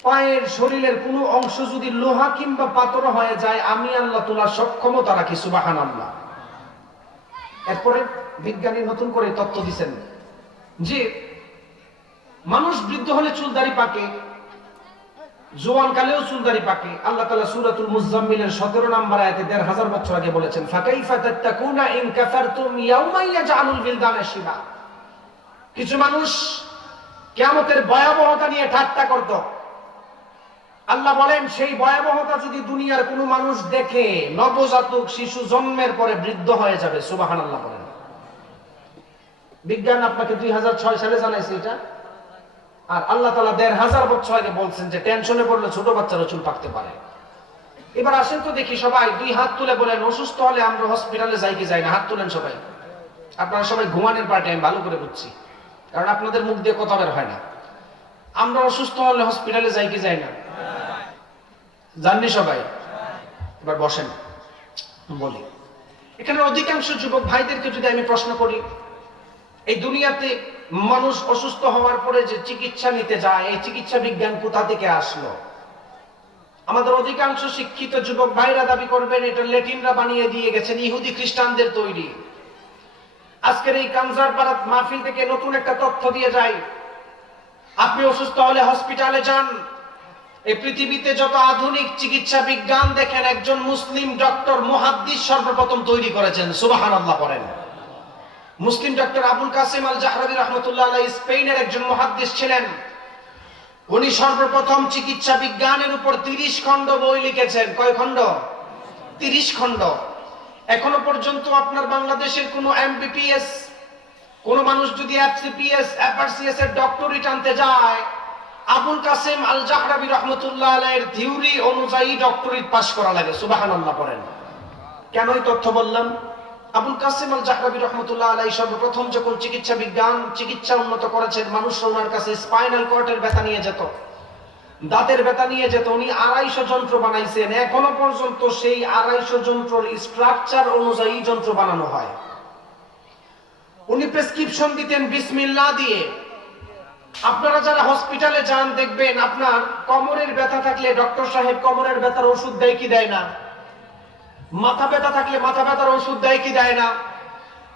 পায়ের শরীরের কোনো অংশ যদি লোহা কিংবা পাথর হয়ে যায়, আমি আল্লাহ তোলার সক্ষমতা রাখি। সুবহানাল্লাহ। এরপরে বিজ্ঞানী নতুন করে তথ্য দিচ্ছেন যে মানুষ বৃদ্ধ হলে চুল দাড়ি পাকে, জোয়ান কালেও চুল দাড়ি পাকে। আল্লাহ তাআলা সূরাতুল মুজাম্মিলের ১৭ নম্বর আয়াতে ১৫০০ বছর আগে বলেছেন, ফাকাইফা তাত্তাকুনা ইন কাফারতুম ইয়াওমা ইয়াজআলুল বিলদানা শিবা। কিছু মানুষ কিয়ামতের ভয়াবহতা নিয়ে ঠাট্টা করত। আল্লাহ বলেন সেই ভয়াবহতা যদি দুনিয়ার কোনো মানুষ দেখে, নবজাতক শিশু জন্মের পরে বৃদ্ধ হয়ে যাবে। সুবহানাল্লাহ বলেন। বিজ্ঞান আপনাকে ২০০৬ সালে জানাইছে এটা, আর আল্লাহ তাআলা ১৫০০ বছর আগে বলছেন যে টেনশনে পড়লে ছোট বাচ্চারা চুল পাকতে পারে। এবার আসেন তো দেখি সবাই দুই হাত তুলে বলেন, অসুস্থ হলে আমরা হসপিটালে যাই কি যাই না? হাত তুলেন সবাই। আপনারা সবাই ঘুমানোর পার্টি, আমি ভালো করে বুঝছি, কারণ আপনাদের মুখ দিয়ে কথা বের হয় না। আমরা অসুস্থ হলে হসপিটালে যাই কি যাই না? জাননি সবাই? এবার বসেন, বলি। এখানে অধিকাংশ যুবক ভাইদেরকে যদি আমি প্রশ্ন করি, এই দুনিয়াতে মানুষ অসুস্থ হওয়ার পরে যে চিকিৎসা নিতে যায়, এই চিকিৎসা বিজ্ঞান কোথা থেকে আসলো? আমাদের অধিকাংশ শিক্ষিত যুবক ভাইরা দাবি করবেন এটা ল্যাটিনরা বানিয়ে দিয়ে গেছেন, ইহুদি খ্রিস্টানদের তৈরি। আজকের এই কানজার বারাত মাহফিল থেকে নতুন একটা তথ্য দিয়ে যায়, আপনি অসুস্থ হলে হসপিটালে যান। এই পৃথিবীতে যত আধুনিক চিকিৎসা বিজ্ঞান দেখেন, একজন মুসলিম ডক্টর মুহাদ্দিস সর্বপ্রথম তৈরি করেছেন। সুবহানাল্লাহ বলেন। মুসলিম ডক্টর আবুল কাসিম আল জাহরাবি রাহমাতুল্লাহ আলাইহি স্পেনের একজন মুহাদ্দিস ছিলেন। উনি সর্বপ্রথম চিকিৎসা বিজ্ঞানের উপর 30 খণ্ড বই লিখেছেন। কয় খণ্ড? 30 খণ্ড। এখনো পর্যন্ত আপনার বাংলাদেশের কোনো এমবিবিএস, কোন মানুষ যদি এফসিপিএস, এফআরসিএস এর ডক্টরেট আনতে যায়, আবুল কাসিম আল জাহরাবি রাহমাতুল্লাহ আলাইহির থিওরি অনুযায়ী ডক্টরেট পাস করা লাগে। সুবহানাল্লাহ পড়েন। কেন এই তথ্য বললাম? আবুল কাসিম আল জাহরাবি রাহমাতুল্লাহ আলাইহি সর্বপ্রথম যখন চিকিৎসা বিজ্ঞান চিকিৎসা উন্নত করেছেন, মানুষরা ওনার কাছে স্পাইনাল কর্ডের ব্যথা নিয়ে যেত, দাঁতের ব্যথা নিয়ে যেত। উনি ২৫০ যন্ত্র বানাইছেন। এখনো পর্যন্ত সেই ২৫০ যন্ত্রের স্ট্রাকচার অনুযায়ী যন্ত্র বানানো হয়। উনি প্রেসক্রিপশন দিতেন বিসমিল্লাহ দিয়ে। আপনারা যারা হসপিটালে যান দেখবেন, আপনার কোমরের ব্যথা থাকলে ডক্টর সাহেব কোমরের ব্যথার ওষুধ দেয় কি দেয় না? মাথা ব্যথা থাকলে মাথা ব্যথার ওষুধ দেয় কি দেয় না?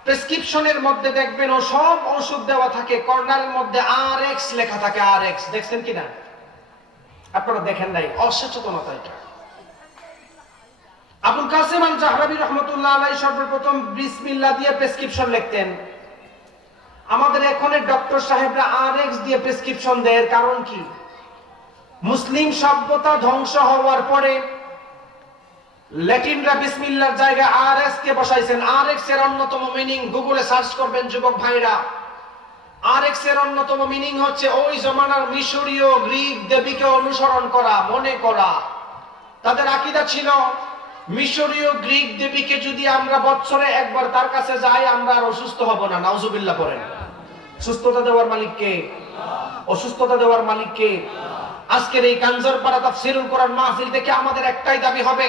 প্রেসক্রিপশনের মধ্যে দেখবেন ও সব ওষুধ দেওয়া থাকে, কর্নারের মধ্যে আরএক্স লেখা থাকে। আরএক্স দেখছেন কিনা? আপনারা দেখেন নাই, অসচেতনতা এটা। আবুল কাসিম আল জাহরাবি রাহমাতুল্লাহ আলাইহি সর্বপ্রথম বিসমিল্লাহ দিয়ে প্রেসক্রিপশন লিখতেন। আমাদের এখনের ডক্টর সাহেবরা আরএক্স দিয়ে প্রেসক্রিপশন দেয়, কারণ কি? মুসলিম সভ্যতা ধ্বংস হওয়ার পরে ল্যাটিনরা বিসমিল্লাহর জায়গায় আরএক্স কে বসাইছেন। আরএক্স এর অন্যতম মিনিং, গুগলে সার্চ করবেন যুবক ভাইরা, আরএক্স এর অন্যতম মিনিং হচ্ছে ওই জমানার মিশরীয় গ্রিক দেবীকে অনুসরণ করা, মনে করা। তাদের আকীদা ছিল মিশরীয় গ্রিক দেবীকে যদি আমরা বছরে একবার তার কাছে যাই আমরা আর অসুস্থ হব না। নাউজুবিল্লাহ পড়েন। সুস্থতা দেওয়ার মালিক কে? অসুস্থতা দেওয়ার মালিক কে? আজকের এই কাঞ্জারপাড়া তাফসীরুল কোরআন মাহফিল থেকে আমাদের একটাই দাবি হবে,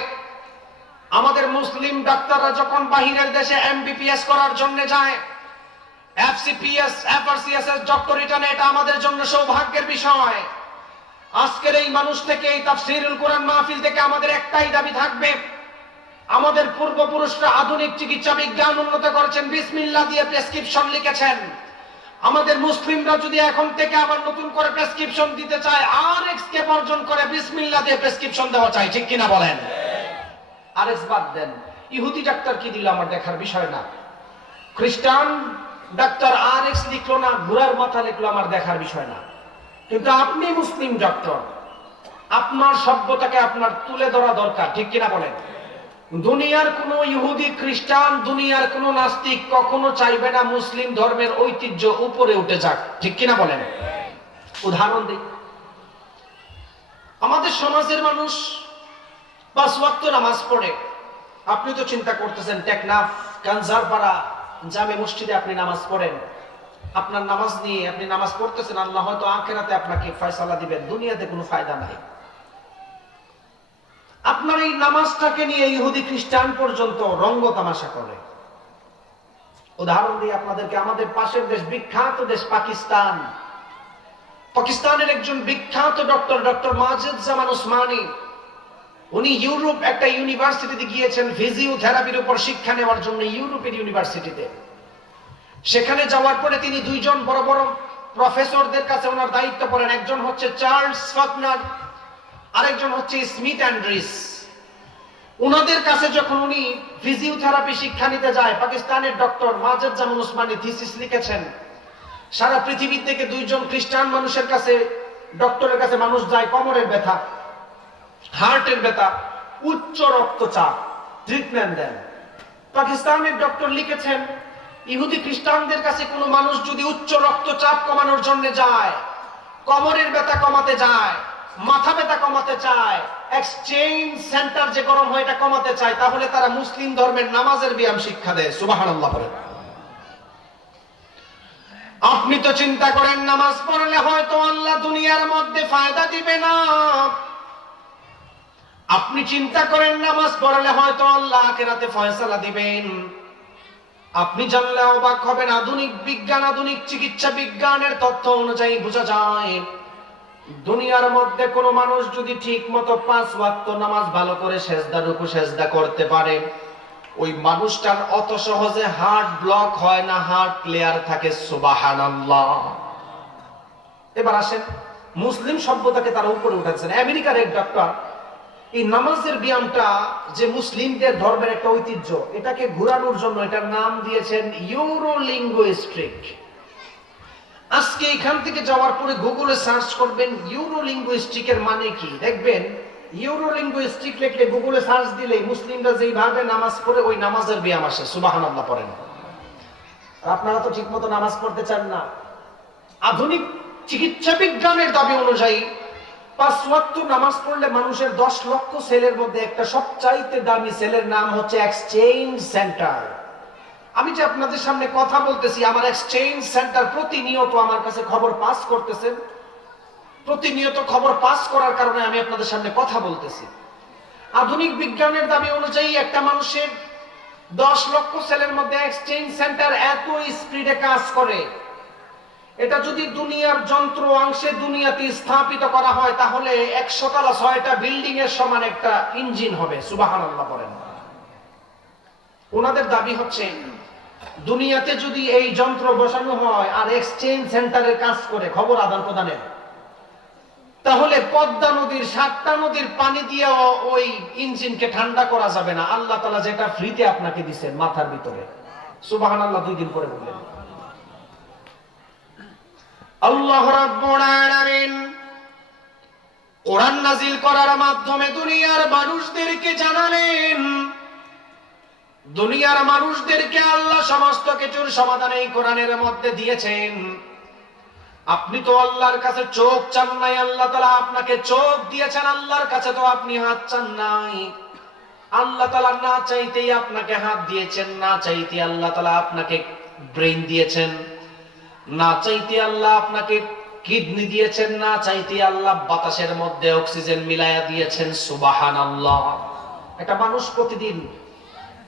আমাদের মুসলিম ডাক্তাররা যখন বাহিরের দেশে এমবিবিএস করার জন্য যায়, এফসিপিএস এফআরসিএস এর ডক্টরেট আনে, এটা আমাদের জন্য সৌভাগ্যের বিষয়। আজকের এই মানুষ থেকে, এই তাফসীরুল কোরআন মাহফিল থেকে আমাদের একটাই দাবি থাকবে, আমাদের পূর্বপুরুষরা আধুনিক চিকিৎসা বিজ্ঞান উন্নত করেছেন, বিসমিল্লাহ দিয়ে প্রেসক্রিপশন লিখেছেন। আমাদের মুসলিমরা যদি এখন থেকে আবার নতুন করে প্রেসক্রিপশন দিতে চায়, আরএক্স কে বর্জন করে বিসমিল্লাহ দিয়ে প্রেসক্রিপশন দেওয়া চাই, ঠিক কিনা বলেন? আরএক্স বাদ দেন, ইহুদি ডাক্তার কি দিল আমার দেখার বিষয় না, খ্রিস্টান ডাক্তার আরএক্স লিখলো না, ঘোড়ার মাথা লিখলো, আমার দেখার বিষয় না। কিন্তু আপনি মুসলিম ডক্টর, আপনার সভ্যতাকে আপনার তুলে ধরা দরকার, ঠিক কিনা বলেন? দুনিয়ার কোন ইহুদি খ্রিস্টান, দুনিয়ার কোন নাস্তিক কখনো চাইবে না মুসলিম ধর্মের ঐতিহ্য উপরে উঠে যাক, ঠিক কিনা বলেন? উদাহরণ দিই, আমাদের সমাজের মানুষ 5 ওয়াক্ত নামাজ পড়ে। আপনি তো চিন্তা করতেছেন টেকনাফ কাঞ্জারপাড়া জামে মসজিদে আপনি নামাজ পড়েন, আপনার নামাজ নিয়ে আপনি নামাজ পড়তেছেন, আল্লাহ হয়তো আখিরাতে আপনাকে ফয়সালা দিবেন, দুনিয়াতে কোনো ফায়দা নাই। আপনার এই নামাজটাকে নিয়ে ইহুদি খ্রিস্টান পর্যন্ত রঙ্গ তামাশা করে। উদাহরণ দিই আপনাদেরকে, আমাদের পাশের দেশ, বিখ্যাত দেশ পাকিস্তান। পাকিস্তানের একজন বিখ্যাত ডক্টর, ডক্টর মাজেদ-জামান উসমানী, উনি ইউরোপ একটা ইউনিভার্সিটিতে গিয়েছেন ফিজিওথেরাপির উপর শিক্ষা নেওয়ার জন্য, ইউরোপের ইউনিভার্সিটিতে। সেখানে যাওয়ার পরে তিনি 2 জন বড় বড় প্রফেসরদের কাছে ওনার দায়িত্ব পড়েন। একজন হচ্ছে চার্লস ফকনার, আরেকজন হচ্ছে স্মিথ অ্যান্ড্রিস। ওনাদের কাছে যখন উনি ফিজিওথেরাপি শিক্ষা নিতে যায়, পাকিস্তানের ডক্টর মাজেদ-জামান উসমানী থিসিস লিখেছেন। সারা পৃথিবী থেকে 2 জন খ্রিস্টান মানুষের কাছে, ডক্টরের কাছে মানুষ যায় কোমরের ব্যথা, হার্টের ব্যথা, উচ্চ রক্তচাপ, ট্রিটমেন্ট দেন। পাকিস্তানের ডক্টর লিখেছেন, ইহুদি খ্রিস্টানদের কাছে কোনো মানুষ যদি উচ্চ রক্তচাপ কমানোর জন্য যায়, কোমরের ব্যথা কমাতে যায়, মাথা ব্যথা কমাতে চায়, এক্সচেঞ্জ সেন্টার যে গরম হয় এটা কমাতে চায়, তাহলে তারা মুসলিম ধর্মের নামাজের ব্যায়াম শিক্ষা দেয়। সুবহানাল্লাহ বলেন। আপনি তো চিন্তা করেন নামাজ পড়লে হয়তো আল্লাহ দুনিয়ার মধ্যে ফায়দা দিবে না, আপনি চিন্তা করেন নামাজ পড়লে হয়তো আল্লাহ আখিরাতে ফয়সালা দিবেন। আপনি জানলে অবাক হবেন, আধুনিক বিজ্ঞান, আধুনিক চিকিৎসা বিজ্ঞানের তথ্য অনুযায়ী বোঝা যায়, দুনিয়ার মধ্যে কোনো মানুষ যদি ঠিক মতো 5 ওয়াক্ত নামাজ ভালো করে সেজদা রুকু সেজদা করতে পারে, ওই মানুষটার অত সহজে হার্ট ব্লক হয় না, হার্ট ক্লিয়ার থাকে। সুবহানাল্লাহ। এবার আসেন, মুসলিম সভ্যতাকে তারা উপরে উঠাচ্ছেন। আমেরিকার এক ডক্টর এই নামাজের ব্যায়ামটা যে মুসলিমদের ধর্মের একটা ঐতিহ্য, এটাকে ঘুরানোর জন্য এটার নাম দিয়েছেন ইউরোলিঙ্গুইস্টিক। আজকে এখান থেকে যাওয়ার পরে গুগলে সার্চ করবেন ইউরোলিঙ্গুইস্টিক এর মানে কি, দেখবেন ইউরোলিঙ্গুইস্টিক লিখলে গুগলে সার্চ দিলে মুসলিমরা যেইভাবে নামাজ পড়ে ওই নামাজের ব্যায়াম আসে। সুবহানাল্লাহ পড়েন। আপনারা তো ঠিকমতো নামাজ পড়তে চান না। আধুনিক চিকিৎসা বিজ্ঞানের দাবি অনুযায়ী 5 ওয়াক্ত নামাজ পড়লে মানুষের 10 লক্ষ সেলের মধ্যে একটা সবচাইতে দামি সেলের নাম হচ্ছে এক্সচেঞ্জ সেন্টার। আমি যে আপনাদের সামনে কথা বলতেছি, আমার এক্সচেঞ্জ সেন্টার প্রতিনিয়ত আমার কাছে খবর পাস করতেছেন। প্রতিনিয়ত খবর পাস করার কারণে আমি আপনাদের সামনে কথা বলতেছি। আধুনিক বিজ্ঞানের দাবি অনুযায়ী একটা মানুষের 10 লক্ষ সেলের মধ্যে এক্সচেঞ্জ সেন্টার এত স্পিডে কাজ করে, এটা যদি দুনিয়ার যন্ত্র অংশে দুনিয়াতে স্থাপিত করা হয় তাহলে 100 তলা 6টা বিল্ডিং এর সমান একটা ইঞ্জিন হবে। সুবহানাল্লাহ বলেন। ওনাদের দাবি হচ্ছে দুনিয়াতে যদি এই যন্ত্র বসানো হয় আর এক্সচেঞ্জ সেন্টারের কাজ করে খবর আদান প্রদানের, তাহলে পদ্মা নদীর 7টা নদীর পানি দিয়ে ওই ইঞ্জিনকে ঠান্ডা করা যাবে না। আল্লাহ তাআলা যেটা ফ্রিতে আপনাকে দিবেন মাথার ভিতরে। সুবহানাল্লাহ 2 দিন পরে বললেন। আল্লাহ রাব্বুল আলামিন কোরআন নাজিল করার মাধ্যমে দুনিয়ার মানুষদেরকে জানালেন, দুনিয়ার মানুষদেরকে আল্লাহ সমস্ত কিছুর সমাধান এই কোরআনের মধ্যে দিয়েছেন। আপনি তো আল্লাহর কাছে চোখ চান নাই, আল্লাহ তাআলা আপনাকে চোখ দিয়েছেন। আল্লাহর কাছে তো আপনি হাত চান নাই, আল্লাহ তাআলা না চাইতেই আপনাকে হাত দিয়েছেন। না চাইতে আল্লাহ তাআলা আপনাকে ব্রেইন দিয়েছেন, না চাইতে আল্লাহ আপনাকে কিডনি দিয়েছেন, না চাইতে আল্লাহ বাতাসের মধ্যে অক্সিজেন মিলায়া দিয়েছেন। সুবহানাল্লাহ। একটা মানুষ প্রতিদিন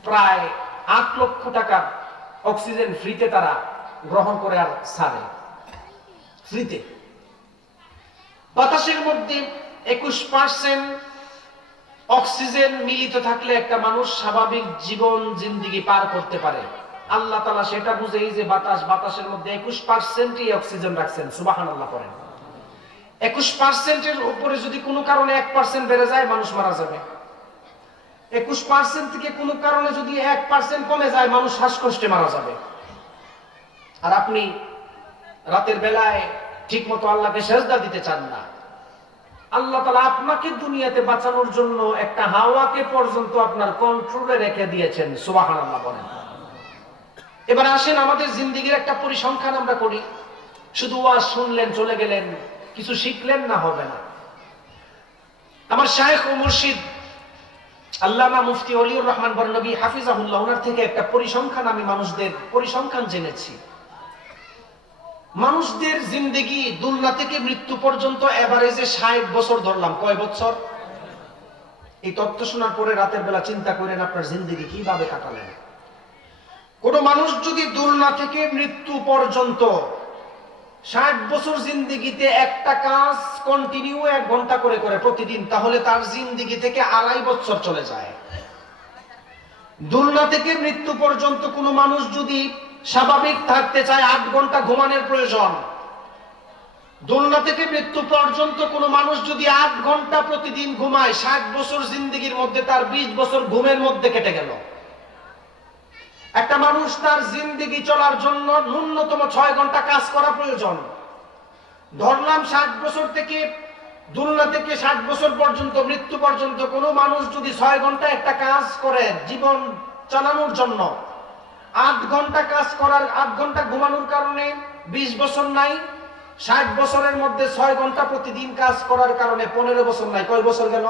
প্রায় 8 লক্ষ টাকা অক্সিজেন ফ্রিতে তারা গ্রহণ করে আর ছাড়ে, ফ্রিতে। বাতাসের মধ্যে 21% অক্সিজেন মিলিত থাকলে একটা মানুষ স্বাভাবিক জীবন জিন্দেগি পার করতে পারে। আল্লাহ তাআলা সেটা বুঝেই যে বাতাসের মধ্যে 21%ই অক্সিজেন রাখছেন। সুবহানাল্লাহ করেন। 21%-এর উপরে যদি কোনো কারণে 1% বেড়ে যায় মানুষ মারা যাবে। 21% থেকে কোনো কারণে যদি 1% কমে যায় মানুষ শ্বাসকষ্টে মারা যাবে। আর আপনি রাতের বেলায় ঠিক মতো আল্লাহকে সেজদা দিতে চান না। আল্লাহ তাআলা আপনাকে দুনিয়াতে বাঁচানোর জন্য একটা হাওয়াকে পর্যন্ত আপনার কন্ট্রোলে রেখে দিয়েছেন। সুবহানাল্লাহ বলেন। এবার আসেন আমাদের জিন্দেগির একটা পরিসংখ্যান আমরা করি। শুধু ওয়াজ শুনলেন চলে গেলেন, কিছু শিখলেন না, হবে না। আমার শায়েখ ও মুর্শিদ আল্লামা মুফতি ওলিউর রহমান বরনবী হাফিজাহুল্লাহ ওনার থেকে একটা পরিসংখ্যান আমি মানুষদের পরিসংখ্যান জেনেছি। মানুষদের জিন্দেগি দুনিয়া থেকে মৃত্যু পর্যন্ত এভারেজে 60 বছর ধরলাম। কয় বছর? এই তথ্য শোনার পরে রাতের বেলা চিন্তা করেন আপনার জিন্দেগি কিভাবে কাটালেন। কোন মানুষ যদি দুনিয়া থেকে মৃত্যু পর্যন্ত 60 বছর জিন্দেগিতে একটা কাজ কন্টিনিউ 1 ঘন্টা করে করে প্রতিদিন, তাহলে তার জিন্দেগি থেকে 2.5 বছর চলে যায়। দুনিয়া থেকে মৃত্যু পর্যন্ত কোন মানুষ যদি স্বাভাবিক থাকতে চায় 8 ঘন্টা ঘুমানোর প্রয়োজন। দুনিয়া থেকে মৃত্যু পর্যন্ত কোন মানুষ যদি 8 ঘন্টা প্রতিদিন ঘুমায়, 60 বছর জিন্দেগির মধ্যে তার 20 বছর ঘুমের মধ্যে কেটে গেল। একটা মানুষ তার জিন্দেগি চলার জন্য ন্যূনতম 6 ঘন্টা কাজ করা প্রয়োজন। ধরলাম 60 বছর থেকে দুনিয়া থেকে 60 বছর পর্যন্ত মৃত্যু পর্যন্ত কোন মানুষ যদি 6 ঘন্টা একটা কাজ করে জীবন চালানোর জন্য, 8 ঘন্টা কাজ করার 8 ঘন্টা ঘুমানোর কারণে 20 বছর নাই, 60 বছরের মধ্যে 6 ঘন্টা প্রতিদিন কাজ করার কারণে 15 বছর নাই। কয় বছর গেল?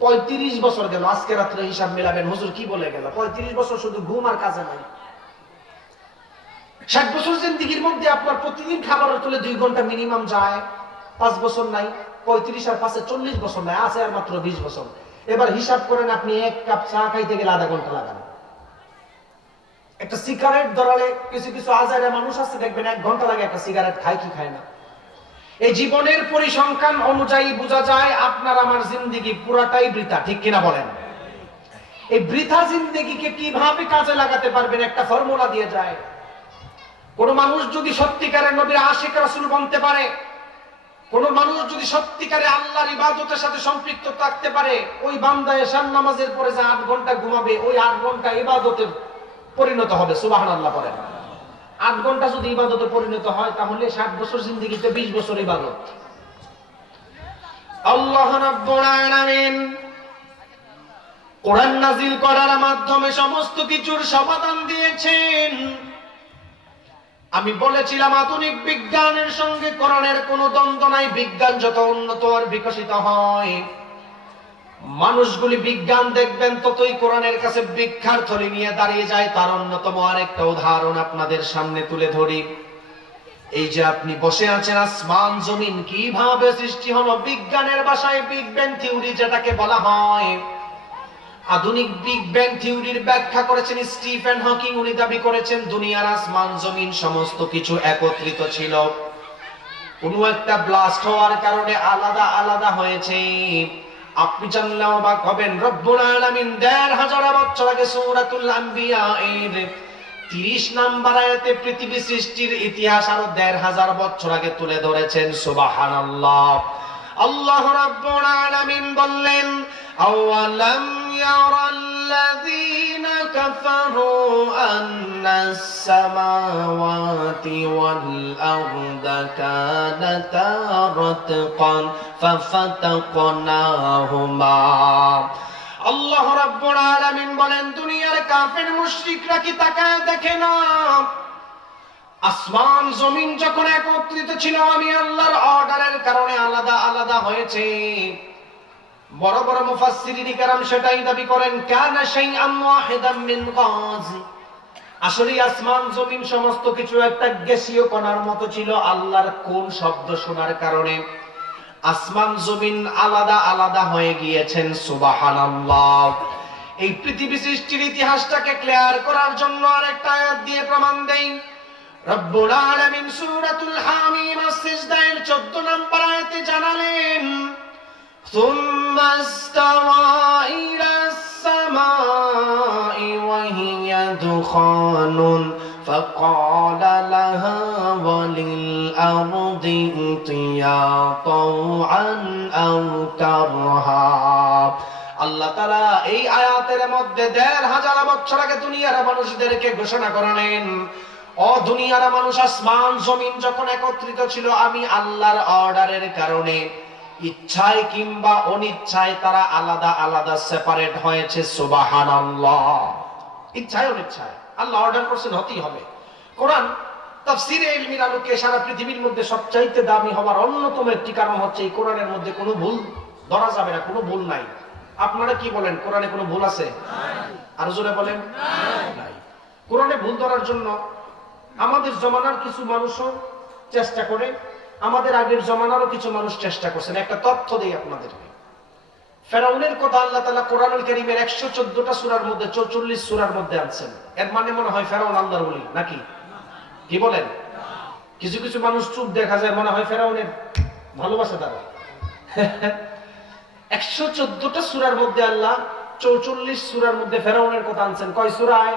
35 বছর গেল। আজকে রাত্রে হিসাব মিলাবেন, হুজুর কি বলে গেল? 35 বছর শুধু ঘুম আর কাজে নাই। 60 বছর জিন্দেগির মধ্যে আপনার প্রতিদিন খাবারের তুলে 2 ঘন্টা মিনিমাম যায়, 5 বছর নাই। 35 আর 5-এ 40 বছর নাই, আছে আর মাত্র 20 বছর। এবার হিসাব করেন আপনি 1 কাপ চা খাইতে গেলে আধা ঘন্টা লাগান। একটা সিগারেট ধরালে কিছু কিছু আজারে মানুষ আছে দেখবেন 1 ঘন্টা লাগে একটা সিগারেট খায় কি খায় না। এই জীবনের পরিসংখ্যান অনুযায়ী বোঝা যায় আপনার আমার জিন্দেগি পুরাটাই বৃথা। ঠিক কিনা বলেন? এই বৃথা জিন্দেগিকে কিভাবে কাজে লাগাতে পারবেন একটা ফর্মুলা দিয়ে যায়। কোন মানুষ যদি সত্যিকারের নবীর আশিক রাসূল বনতে পারে, কোন মানুষ যদি সত্যিকারে আল্লাহর ইবাদতের সাথে সম্পৃক্ত থাকতে পারে, ওই বান্দা এশার নামাজের পরে যে 8 ঘন্টা ঘুমাবে, ওই 8 ঘন্টা ইবাদতে পরিণত হবে। সুবহানাল্লাহ বলেন। 8 ঘন্টা যদি ইবাদতে পরিণত হয় তাহলে 60 বছর জিন্দেগিতে 20 বছর ইবাদত। আল্লাহ রাব্বুল আলামিন কোরআন নাযিল করার মাধ্যমে সমস্ত কিছুর সমাধান দিয়েছেন। আমি বলেছিলাম আধুনিক বিজ্ঞানের সঙ্গে কোরআনের কোনো দ্বন্দ্ব নাই। বিজ্ঞান যত উন্নত আর বিকশিত হয়, মানুষগুলি বিজ্ঞান দেখবেন ততই কোরআনের কাছে ভিক্ষার থলি নিয়ে দাঁড়িয়ে যায়। তার অন্যতম আরেকটা উদাহরণ আপনাদের সামনে তুলে ধরি। এই যে আপনি বসে আছেন, আসমান জমিন কিভাবে সৃষ্টি হলো? বিজ্ঞানের ভাষায় বিগ ব্যাং থিওরি যেটাকে বলা হয়। আধুনিক বিগ ব্যাং থিওরির ব্যাখ্যা করেছেন স্টিফেন হকিং। উনি দাবি করেছেন দুনিয়ার আসমান জমিন সমস্ত কিছু একত্রিত ছিল, কোনো একটা ব্লাস্ট হওয়ার কারণে আলাদা আলাদা হয়েছে। আপনি জানলে অবাক হবেন, রব্বুল আলামিন ১৫০০ বছর আগে সূরাতুল আম্বিয়া এর ৩০ নম্বর আয়াতে পৃথিবী সৃষ্টির ইতিহাস আরো ১৫০০ বছর আগে তুলে ধরেছেন। সুবহানাল্লাহ। আল্লাহ রাব্বুল আলামিন বললেন, আওয়ালাম ইয়ারাল الذين كفروا أن السماوات والأرض كانتا رتقا ففتقناهما আল্লাহ রাব্বুল আলামিন বলেন দুনিয়ার কাফের মুশরিকরা কি তাকায় দেখে না আসমান জমিন যখন একত্রিত ছিল আমি আল্লাহর অর্ডারের কারণে আলাদা আলাদা হয়েছে বড় বড় মুফাসসিরিন کرام সেটাই দাবি করেন কানা শাইআম ওয়াহিদাম মিন গাজ আসলে আসমান জমিন সমস্ত কিছু একটা গ্যাসীয় কণার মতো ছিল আল্লাহর কোন শব্দ শোনার কারণে আসমান জমিন আলাদা আলাদা হয়ে গিয়েছেন সুবহানাল্লাহ এই পৃথিবী সৃষ্টির ইতিহাসটাকে ক্লিয়ার করার জন্য আরেকটা আয়াত দিয়ে প্রমাণ দেই রব্বুল আলামিন সূরাতুল হামিম সিজদার 14 নম্বর আয়াতে জানালেন ثم استوى إلى السماء وهي دخان فقال لها وللأرض ائتيا طوعا أو كرها আল্লাহ তাআলা এই আয়াতের মধ্যে ১৫০০ বছর আগে দুনিয়ার মানুষদেরকে ঘোষণা করলেন ও দুনিয়ার মানুষ আসমান জমিন যখন একত্রিত ছিল আমি আল্লাহর অর্ডারের কারণে ইচ্ছায় কিংবা অনিচ্ছায় তারা আলাদা আলাদা সেপারেট হয়েছে সুবহানাল্লাহ ইচ্ছায় অনিচ্ছায় আল্লাহ অর্ডার করছেন হতেই হবে কোরআন তাফসীরে ইলমির আলোকে সারা পৃথিবীর মধ্যে সবচাইতে দামি হওয়ার অন্যতম একটি কারণ হচ্ছে এই কোরআনের মধ্যে কোনো ভুল ধরা যাবে না কোনো ভুল নাই আপনারা কি বলেন কোরআনে কোনো ভুল আছে আর জোরে বলেন নাই কোরআনে ভুল ধরার জন্য আমাদের জমানার কিছু মানুষও চেষ্টা করে আমাদের আগের জমানারও কিছু মানুষ চেষ্টা করছেন একটা তথ্য দেই আপনাদেরকে ফেরাউনের কথা আল্লাহ তাআলা কোরআনুল কারীমের 114টা সূরার মধ্যে 44 সূরার মধ্যে আনছেন এর মানে মনে হয় ফেরাউন আল্লাহর ওলি নাকি কি বলেন কিছু কিছু মানুষ চুপ দেখা যায় মনে হয় ফেরাউনের ভালোবাসা তারা 114টা সূরার মধ্যে আল্লাহ 44 সূরার মধ্যে ফেরাউনের কথা আনছেন কয় সূরায়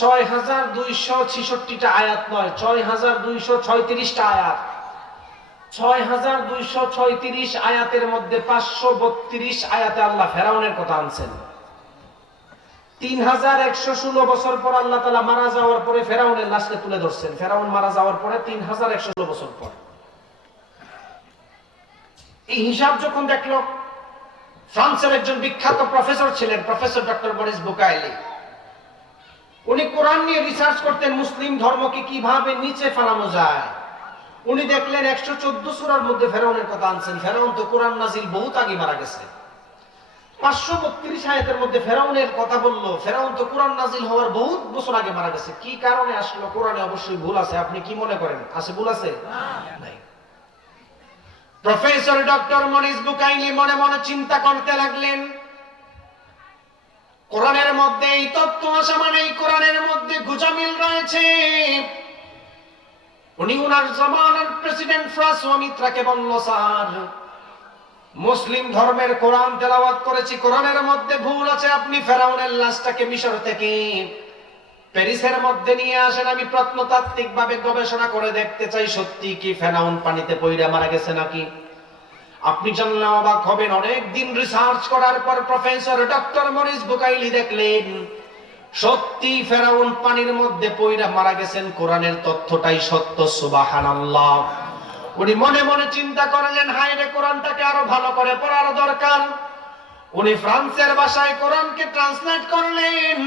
৬২৬৬টা আয়াত নয় ৬২৩৬টা আয়াত ৬২৩৬ আয়াতের মধ্যে ৫৩২ আয়াতে আল্লাহ ফেরাউনের কথা আনছেন ৩১১৬ বছর পর আল্লাহ তাআলা মারা যাওয়ার পরে ফেরাউনের লাশকে তুলে ধরছেন ফেরাউন মারা যাওয়ার পরে ৩১১৬ বছর পর এই হিসাব যখন দেখলো ফ্রান্সের একজন বিখ্যাত প্রফেসর ছিলেন প্রফেসর ডক্টর মরিস বুকাইলি উনি কোরআন নিয়ে রিসার্চ করতেন মুসলিম ধর্মকে কিভাবে নিচে ফেলানো যায় উনি দেখলেন 114 সূরার মধ্যে ফেরাউনের কথা আনছেন ফেরাউন তো কোরআন নাজিল বহুত আগে মারা গেছে 532 আয়াতের মধ্যে ফেরাউনের কথা বললো ফেরাউন তো কোরআন নাজিল হওয়ার বহুত বছর আগে মারা গেছে কি কারণে আসলো কোরআনে অবশ্যই ভুল আছে আপনি কি মনে করেন আছে ভুল আছে নাই প্রফেসর ডক্টর মরিস বুকাইলি মনে মনে চিন্তা করতে লাগলেন কোরআনের মধ্যে এই তত্ত্ব আসা মানে এই কোরআনের মধ্যে গুজামিল রয়েছে উনি উনার জামানার প্রেসিডেন্ট ফ্রাঁসোয়া মিত্রাকে বলল স্যার মুসলিম ধর্মের কোরআন তেলাওয়াত করেছি কোরআনের মধ্যে ভুল আছে আপনি ফেরাউনের লাশটাকে মিশর থেকে প্যারিসের মধ্যে নিয়ে আসেন আমি প্রত্নতাত্ত্বিকভাবে গবেষণা করে দেখতে চাই সত্যি কি ফেরাউন পানিতে পইড়া মারা গেছে নাকি আপনি জানলে অবাক হবেন অনেক দিন রিসার্চ করার পর প্রফেসর ডক্টর মরিস বুকাইলি দেখলেন সত্যি ফেরাউন পানির মধ্যে পইড়া মারা গেছেন কোরআনের তথ্যটাই সত্য সুবহানাল্লাহ উনি মনে মনে চিন্তা করলেন হায় রে কোরআনটাকে আরো ভালো করে পড়ার দরকার উনি ফ্রান্সের ভাষায় কোরআনকে ট্রান্সলেট করলেন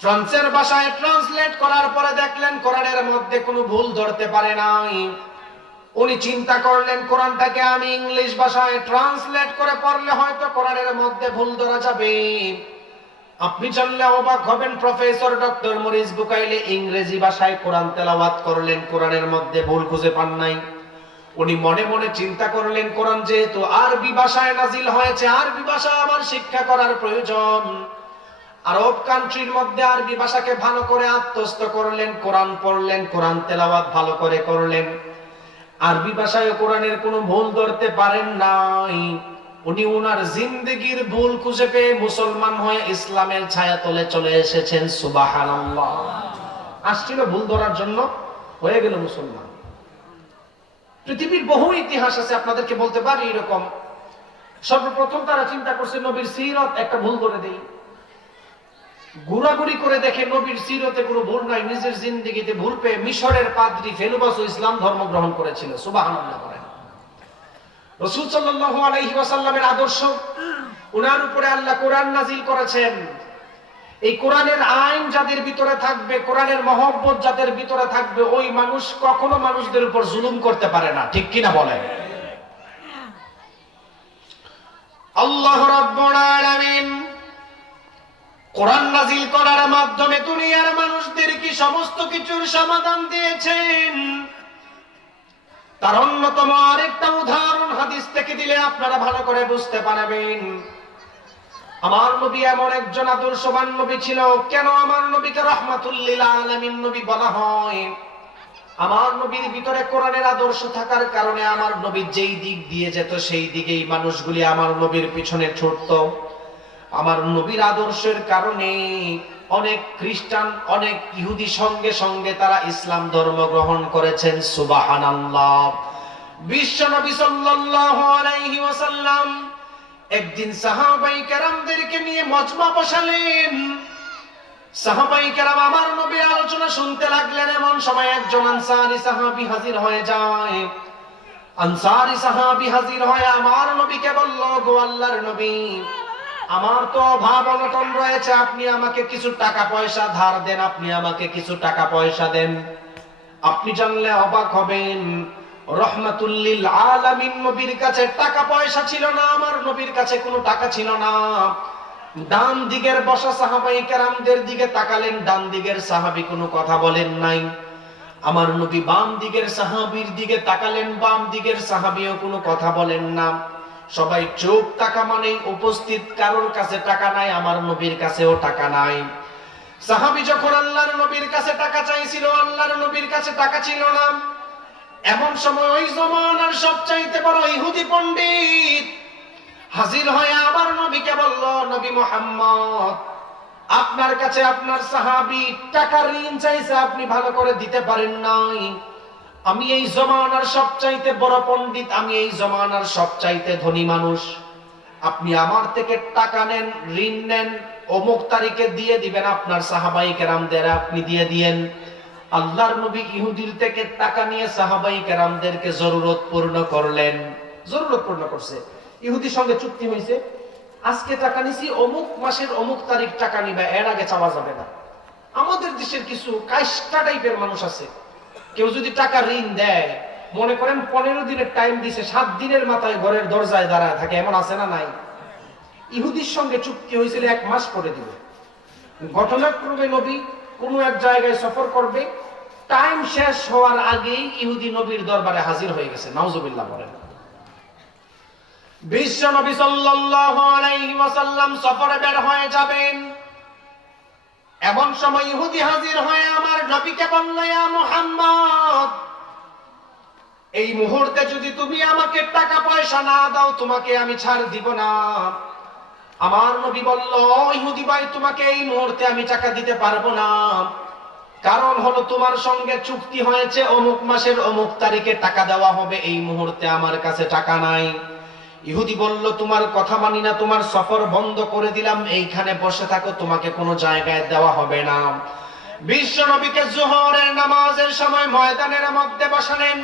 ফ্রান্সের ভাষায় ট্রান্সলেট করার পরে দেখলেন কোরআনের মধ্যে কোনো ভুল ধরতে পারে নাই উনি চিন্তা করলেন কোরআনটাকে আমি ইংলিশ ভাষায় ট্রান্সলেট করে পড়লে হয়তো কোরআনের মধ্যে ভুল ধরা যাবে আপনি জানলে অবাক হবেন প্রফেসর ডক্টর মরিস বুকাইলি ইংরেজি ভাষায় কোরআন তেলাওয়াত করলেন কোরআনের মধ্যে ভুল খুঁজে পান নাই উনি মনে মনে চিন্তা করলেন কোরআন যেহেতু আরবি ভাষায় নাজিল হয়েছে আরবি ভাষা আমার শিক্ষা করার প্রয়োজন আরব কান্ট্রির মধ্যে আরবি ভাষাকে ভালো করে আত্মস্থ করলেন কোরআন পড়লেন কোরআন তেলাওয়াত ভালো করে করলেন আরবি ভাষায় কোরআনের কোনো ভুল ধরতে পারেন নাই উনি ওনার জিন্দেগির ভুল খুঁজে পেয়ে মুসলমান হয়ে ইসলামের ছায়াতলে চলে এসেছেন সুবহানাল্লাহ আসছিল ভুল ধরার জন্য হয়ে গেল মুসলমান পৃথিবীর বহু ইতিহাস আছে আপনাদেরকে বলতে পারি এরকম সর্বপ্রথম তারা চিন্তা করছে নবীর সিরত একটা ভুল করে দেই। ঘোরাঘুরি করে দেখে নবীর সিরতে কোনো ভুল নাই, নিজের জিন্দেগিতে ভুল পেয়ে মিশরের পাদ্রী ফেলুবাস ইসলাম ধর্ম গ্রহণ করেছিল। সুবহানাল্লাহ বলেন। রাসূল সাল্লাল্লাহু আলাইহি ওয়াসাল্লামের আদর্শ, উনার উপরে আল্লাহ কোরআন নাজিল করেছেন। এই কোরআনের আইন যাদের ভিতরে থাকবে, কোরআনের মহব্বত যাদের ভিতরে থাকবে, ওই মানুষ কখনো মানুষদের উপর জুলুম করতে পারে না। ঠিক কিনা বলেন? আল্লাহ রাব্বুল আলামিন কোরআন নাজিল করার মাধ্যমে দুনিয়ার মানুষদেরকে সমস্ত কিছুর সমাধান দিয়েছেন। তার অন্যতম আরেকটা উদাহরণ হাদিস থেকে দিলে আপনারা ভালো করে বুঝতে পারবেন। আমার নবী এমন একজন আদর্শবান নবী ছিল। কেন আমার নবীকে রাহমাতুল লিল আলামিন নবী বলা হয়? আমার নবীর ভিতরে কোরআনের আদর্শ থাকার কারণে আমার নবী যেই দিক দিয়ে যেত সেই দিকেই মানুষগুলি আমার নবীর পিছনে ছুটতো। আমার নবীর আদর্শের কারণে অনেক খ্রিস্টান, অনেক ইহুদি সঙ্গে সঙ্গে তারা ইসলাম ধর্ম গ্রহণ করেছেন। সুবহানাল্লাহ। বিশ্ব নবী সাল্লাল্লাহু আলাইহি ওয়াসাল্লাম একদিন সাহাবায়ে কেরামদেরকে নিয়ে মজমা বসালেন। সাহাবায়ে কেরাম আমার নবীর আলোচনা শুনতে লাগলেন। এমন সময় একজন আনসারী সাহাবী হাজির হয়ে যায়। আনসারী সাহাবী হাজির হয়ে আমার নবীকে বলল, গো আল্লাহর নবী, আমার তো অভাব অনটন রয়েছে, আপনি আমাকে কিছু টাকা পয়সা ধার দেন, আপনি আমাকে কিছু টাকা পয়সা দেন। আপনি জানলে অবাক হবেন, রহমাতুল লিল আলামিন নবীর কাছে টাকা পয়সা ছিল না। আমার নবীর কাছে কোনো টাকা ছিল না। ডান দিকের বসা সাহাবায়ে কেরামদের দিকে তাকালেন, ডান দিকের সাহাবী কোনো কথা বলেন নাই। আমার নবী বাম দিকের সাহাবীর দিকে তাকালেন, বাম দিকের সাহাবীও কোনো কথা বলেন না। সবাই চোখ টাকা মানে উপস্থিত, কারোর কাছে টাকা নাই, আমার নবীর কাছেও টাকা নাই। সাহাবী যখন আল্লাহর নবীর কাছে টাকা চাইছিল, আল্লাহর নবীর কাছে টাকা ছিল না। এমন সময় ওই জমানার সবচাইতে বড় ইহুদি পণ্ডিত হাজির হয়ে আমার নবীকে বলল, নবী মুহাম্মদ, আপনার কাছে আপনার সাহাবী টাকা ঋণ চাইছে, আপনি ভালো করে দিতে পারেন নাই। আমি এই জমানার সবচাইতে বড় পণ্ডিত, আমি এই জমানার সবচাইতে ধনী মানুষ, আপনি আমার থেকে টাকা নেন, ঋণ নেন, অমুক তারিখে দিয়ে দিবেন আপনার সাহাবায়ে কেরামদের, আপনি দিয়ে দিয়েন। আল্লাহর নবী ইহুদির থেকে টাকা নিয়ে সাহাবায়ে কেরামদেরকে জরুরত পূর্ণ করলেন। জরুরত পূর্ণ করছে। ইহুদির সঙ্গে চুক্তি হয়েছে, আজকে টাকা নিছি, অমুক মাসের অমুক তারিখ টাকা নিবে, এর আগে চাওয়া যাবে না। আমাদের দেশের কিছু কাইস্টা টাইপের মানুষ আছে, কেউ যদি টাকা ঋণ দেয়, মনে করেন 15 দিনের টাইম দিছে, 7 দিনের মাথায় ঘরের দরজায় দাঁড়ায় থাকে, এমন আছে না নাই? ইহুদির সঙ্গে চুক্তি হয়েছিল 1 মাস পরে দিবে। ঘটনাক্রমে নবী কোনো এক জায়গায় সফর করবে, টাইম শেষ হওয়ার আগেই ইহুদি নবীর দরবারে হাজির হয়ে গেছে। নাউজুবিল্লাহ বলেন। বিশ্ব নবী সাল্লাল্লাহু আলাইহি ওয়াসাল্লাম সফরে বের হয়ে যাবেন। এমন সময় ইহুদি হাজির হয়ে আমার নবীকে বলল, ইয়া মুহাম্মদ, এই মুহূর্তে যদি তুমি আমাকে টাকা পয়সা না দাও, তোমাকে আমি ছাড় দিব না। আমার নবী বলল, ইহুদি ভাই, তোমাকে এই মুহূর্তে আমি টাকা দিতে পারবো না। কারণ হলো তোমার সঙ্গে চুক্তি হয়েছে অমুক মাসের অমুক তারিখে টাকা দেওয়া হবে, এই মুহূর্তে আমার কাছে টাকা নাই। ইহুদি বলল, তোমার কথা মানি না, তোমার সফর বন্ধ করে দিলাম, এইখানে বসে থাকো, তোমাকে কোনো জায়গায় দেওয়া হবে না। বিশ্ব নবীকে যোহরের নামাজের সময় ময়দানের মধ্যে বসালেন।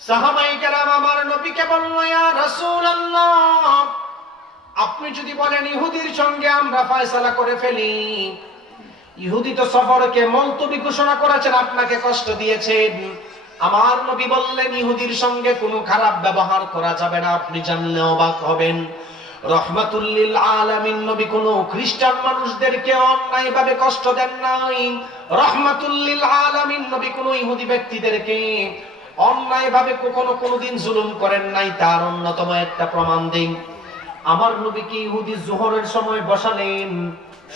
সাহাবায়ে কেরাম আমার নবীকে বলল, ইয়া রাসূলুল্লাহ, আপনি যদি বলেন ইহুদির সঙ্গে আমরা ফয়সালা করে ফেলি, ইহুদি তো সফরকে মুলতবি ঘোষণা করেছেন, আপনাকে কষ্ট দিয়েছেন। আমার নবী বললেন, ইহুদির সঙ্গে কোনো খারাপ ব্যবহার করা যাবে না, আপনি জানলে অবাক হবেন। রহমাতুল লিল আলামিন নবী কোনো খ্রিস্টান মানুষদেরকে অন্যায়ভাবে কষ্ট দেন নাই। রহমাতুল লিল আলামিন নবী কোনো ইহুদি ব্যক্তিদেরকে অন্যায়ভাবে কখনো কোনোদিন জুলুম করেন নাই। তার অন্যতম একটা প্রমাণ দিন, আমার নবীকে ইহুদি যোহরের সময় বসালেন।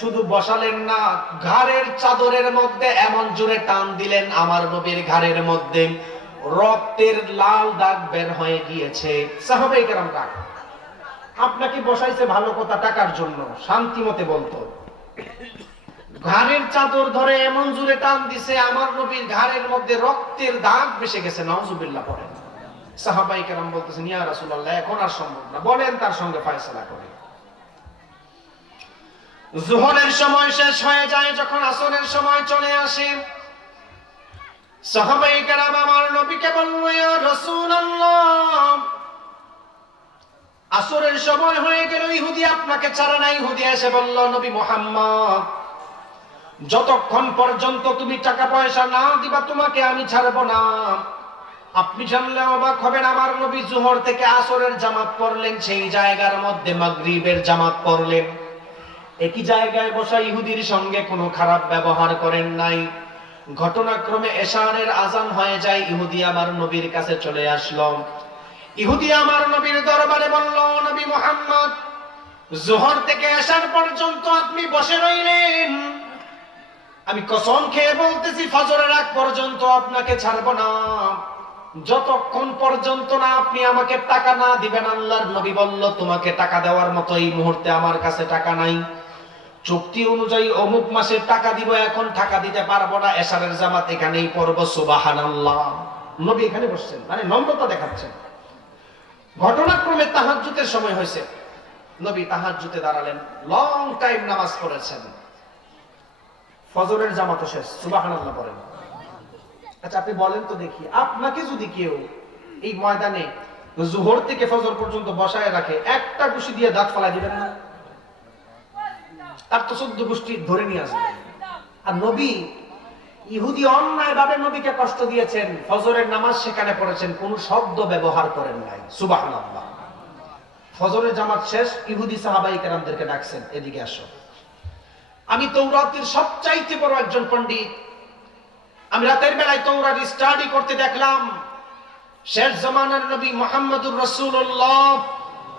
শুধু বসালেন না, ঘাড়ের চাদরের মধ্যে এমন জোরে টান দিলেন, আমার নবীর ঘাড়ের মধ্যে রক্তের লাল দাগ বের হয়ে গিয়েছে। সাহাবায়ে কেরাম ডাক, আপনাকে বসাইছে ভালো কথা, টাকার জন্য, শান্তি মতে বলতো। ঘাড়ের চাদর ধরে এমন জোরে টান দিছে, আমার নবীর ঘাড়ের মধ্যে রক্তের দাগ বেসে গেছে। নাউজুবিল্লাহ পড়েন। সাহাবায়ে কেরাম বলতেছেন, ইয়া রাসূলুল্লাহ, এখন আর সম্ভব না, বলেন তার সঙ্গে ফয়সালা করে। যোহরের সময় শেষ হয়ে যায়, যখন আসরের সময় চলে আসে, সাহাবায়ে কেরাম আমার নবীকে বলল, ইয়া রাসূলুল্লাহ, আসরের সময় হয়ে গেল, ইহুদি আপনাকে ছাড়ে না। ইহুদি এসে বলল, নবী মুহাম্মদ, যতক্ষণ পর্যন্ত তুমি টাকা পয়সা না দিবা তোমাকে আমি ছাড়বো না। আপনি জানলে অবাক হবেন, আমার নবী যোহর থেকে আসরের জামাত পড়লেন, সেই জায়গার মধ্যে মাগরিবের জামাত পড়লেন। একই জায়গায় বসা ইহুদির সঙ্গে কোনো খারাপ ব্যবহার করেন নাই। ঘটনাক্রমে এশারের আজান হয়ে যায়, ইহুদি আমার নবীর কাছে চলে আসলো। ইহুদি আমার নবীর দরবারে বলল, নবী মুহাম্মদ, যোহর থেকে এশার পর্যন্ত আপনি বসে রইলেন, আমি কসম খেয়ে বলতেছি ফজরের আগ পর্যন্ত আপনাকে ছাড়বো না, যতক্ষণ পর্যন্ত না আপনি আমাকে টাকা না দিবেন। আল্লাহর নবী বলল, তোমাকে টাকা দেওয়ার মতো এই মুহূর্তে আমার কাছে টাকা নাই, চুক্তি অনুযায়ী অমুক মাসে টাকা দিব, এখন টাকা দিতে পারবো না, এশারের জামাত এখানেই পড়ব। সুবহানাল্লাহ। নবী এখানে বসছেন, মানে নম্রতা দেখাচ্ছেন। ঘটনাক্রমে তাহাজ্জুদের সময় হয়েছে, নবী তাহাজ্জুদে দাঁড়ালেন, লং টাইম নামাজ পড়েছেন, ফজরের জামাত শেষ, সুবহানাল্লাহ পড়েন। আচ্ছা আপনি বলেন তো দেখি, আপনাকে যদি কেউ এই ময়দানে যোহর থেকে ফজর পর্যন্ত বসায় রাখে, একটা ঘুষি দিয়ে দাঁত ফালাই দিবেন না? তার তো 14 গোষ্ঠী ধরে নিয়ে আসবে। আর নবী, ইহুদি অন্যায় ভাবে নবীকে কষ্ট দিয়েছেন, ফজরের নামাজ সেখানে পড়েছেন, কোন শব্দ ব্যবহার করেন নাই। সুবহানাল্লাহ। ফজরের জামাত শেষ, ইহুদি সাহাবায়ে কেরামদেরকে ডাকছেন, এদিকে আসো, আমি তৌরাতের সবচাইতে বড় একজন পণ্ডিত, আমি রাতের বেলায় তৌরাত স্টাডি করতে দেখলাম, শেষ জামানার নবী মুহাম্মদুর রাসূলুল্লাহ